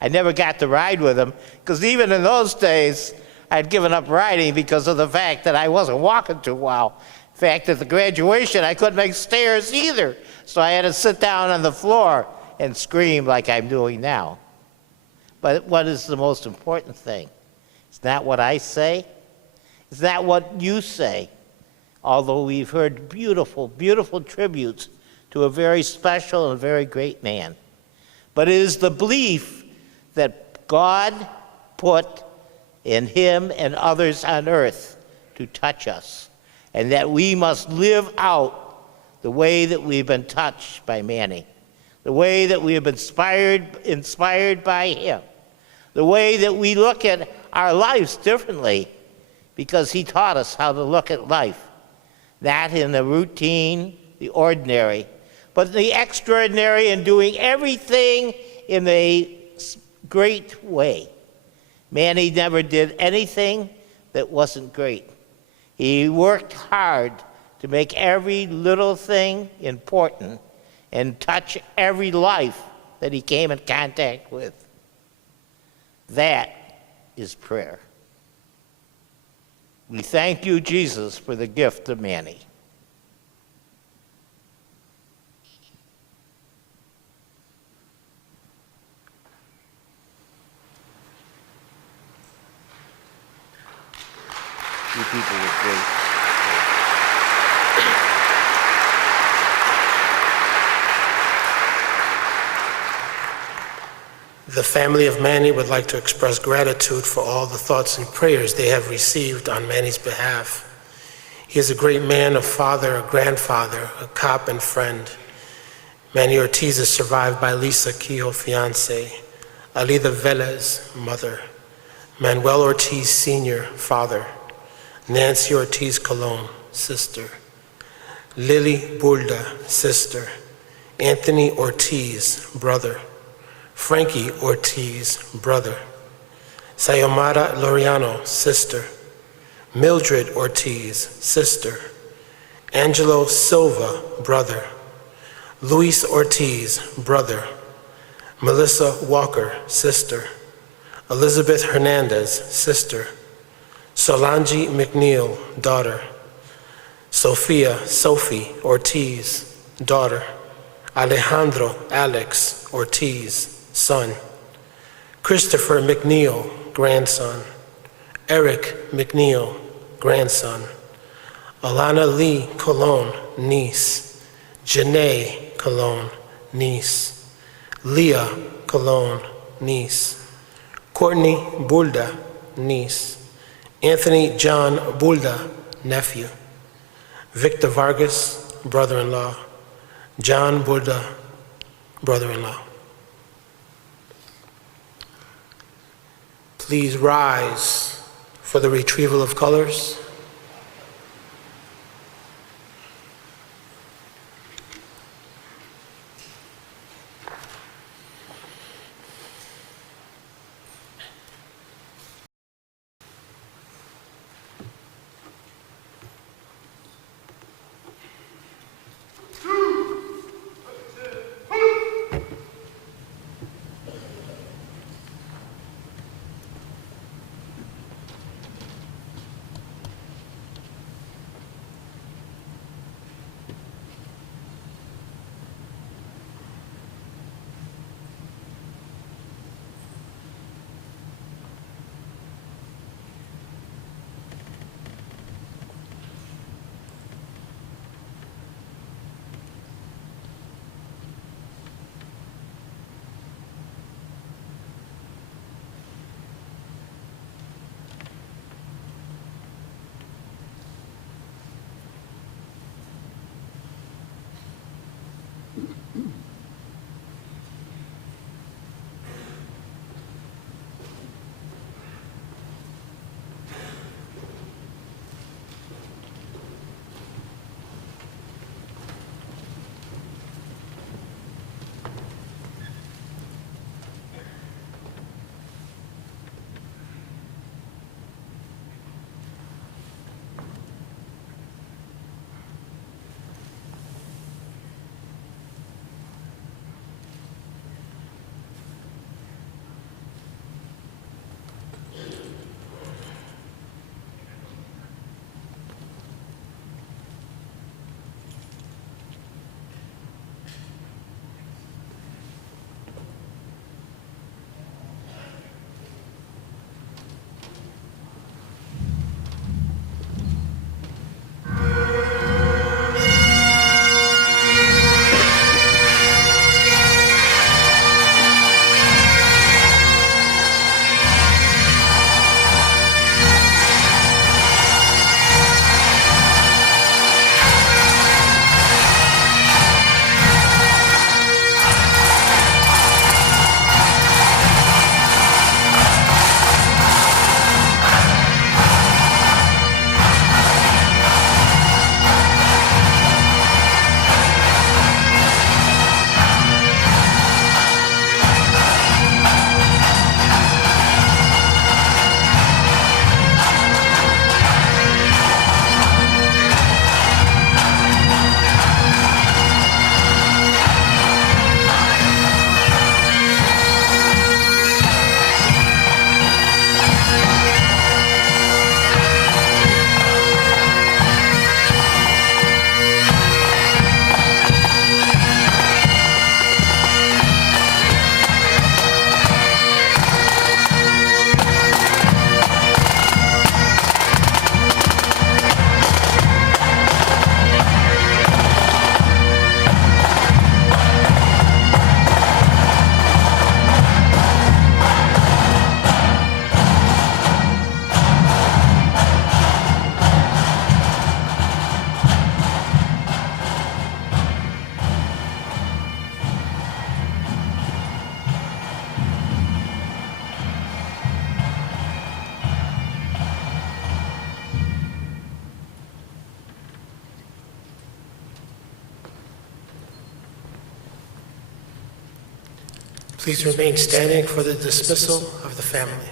I never got to ride with him, because even in those days, I'd given up riding because of the fact that I wasn't walking too well. In fact, at the graduation, I couldn't make stairs either, so I had to sit down on the floor and scream like I'm doing now. But what is the most important thing? It's not what I say. It's not what you say, although we've heard beautiful, beautiful tributes to a very special and very great man. But it is the belief that God put in him and others on earth to touch us, and that we must live out the way that we've been touched by Manny, the way that we have been inspired by him, the way that we look at our lives differently, because he taught us how to look at life, not in the routine, the ordinary, but the extraordinary, and doing everything in a great way. Manny never did anything that wasn't great. He worked hard to make every little thing important and touch every life that he came in contact with. That is prayer. We thank you, Jesus, for the gift of Manny. You people were great. The family of Manny would like to express gratitude for all the thoughts and prayers they have received on Manny's behalf. He is a great man, a father, a grandfather, a cop, and friend. Manny Ortiz is survived by Lisa Kehoe, fiance, Alida Velez, mother, Manuel Ortiz Sr., father, Nancy Ortiz Colon, sister, Lily Burda, sister, Anthony Ortiz, brother, Frankie Ortiz, brother, Sayomara Loriano, sister, Mildred Ortiz, sister, Angelo Silva, brother, Luis Ortiz, brother, Melissa Walker, sister, Elizabeth Hernandez, sister, Solange McNeil, daughter, Sophie Ortiz, daughter, Alejandro Alex Ortiz, son. Christopher McNeil, grandson. Eric McNeil, grandson. Alana Lee Colon, niece. Janae Colon, niece. Leah Colon, niece. Courtney Bulda, niece. Anthony John Bulda, nephew. Victor Vargas, brother-in-law. John Bulda, brother-in-law. Please rise for the retrieval of colors. Please remain standing for the dismissal of the family.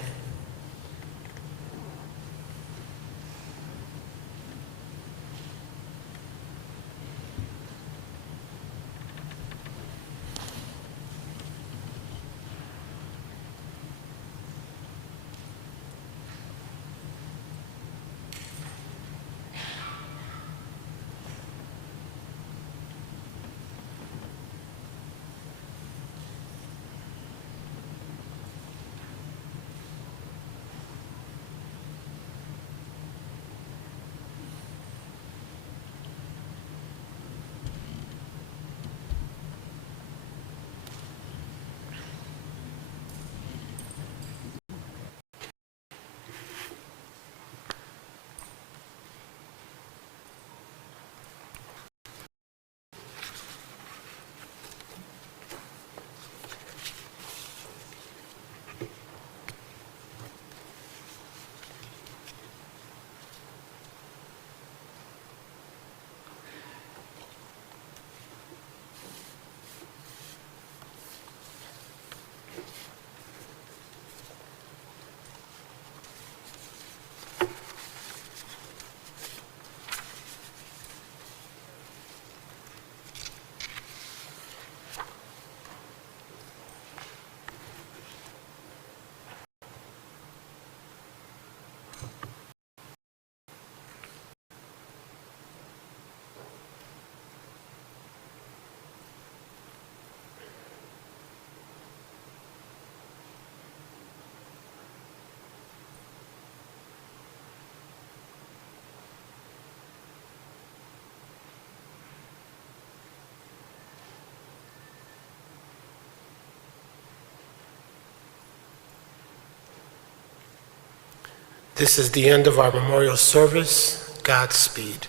This is the end of our memorial service. Godspeed.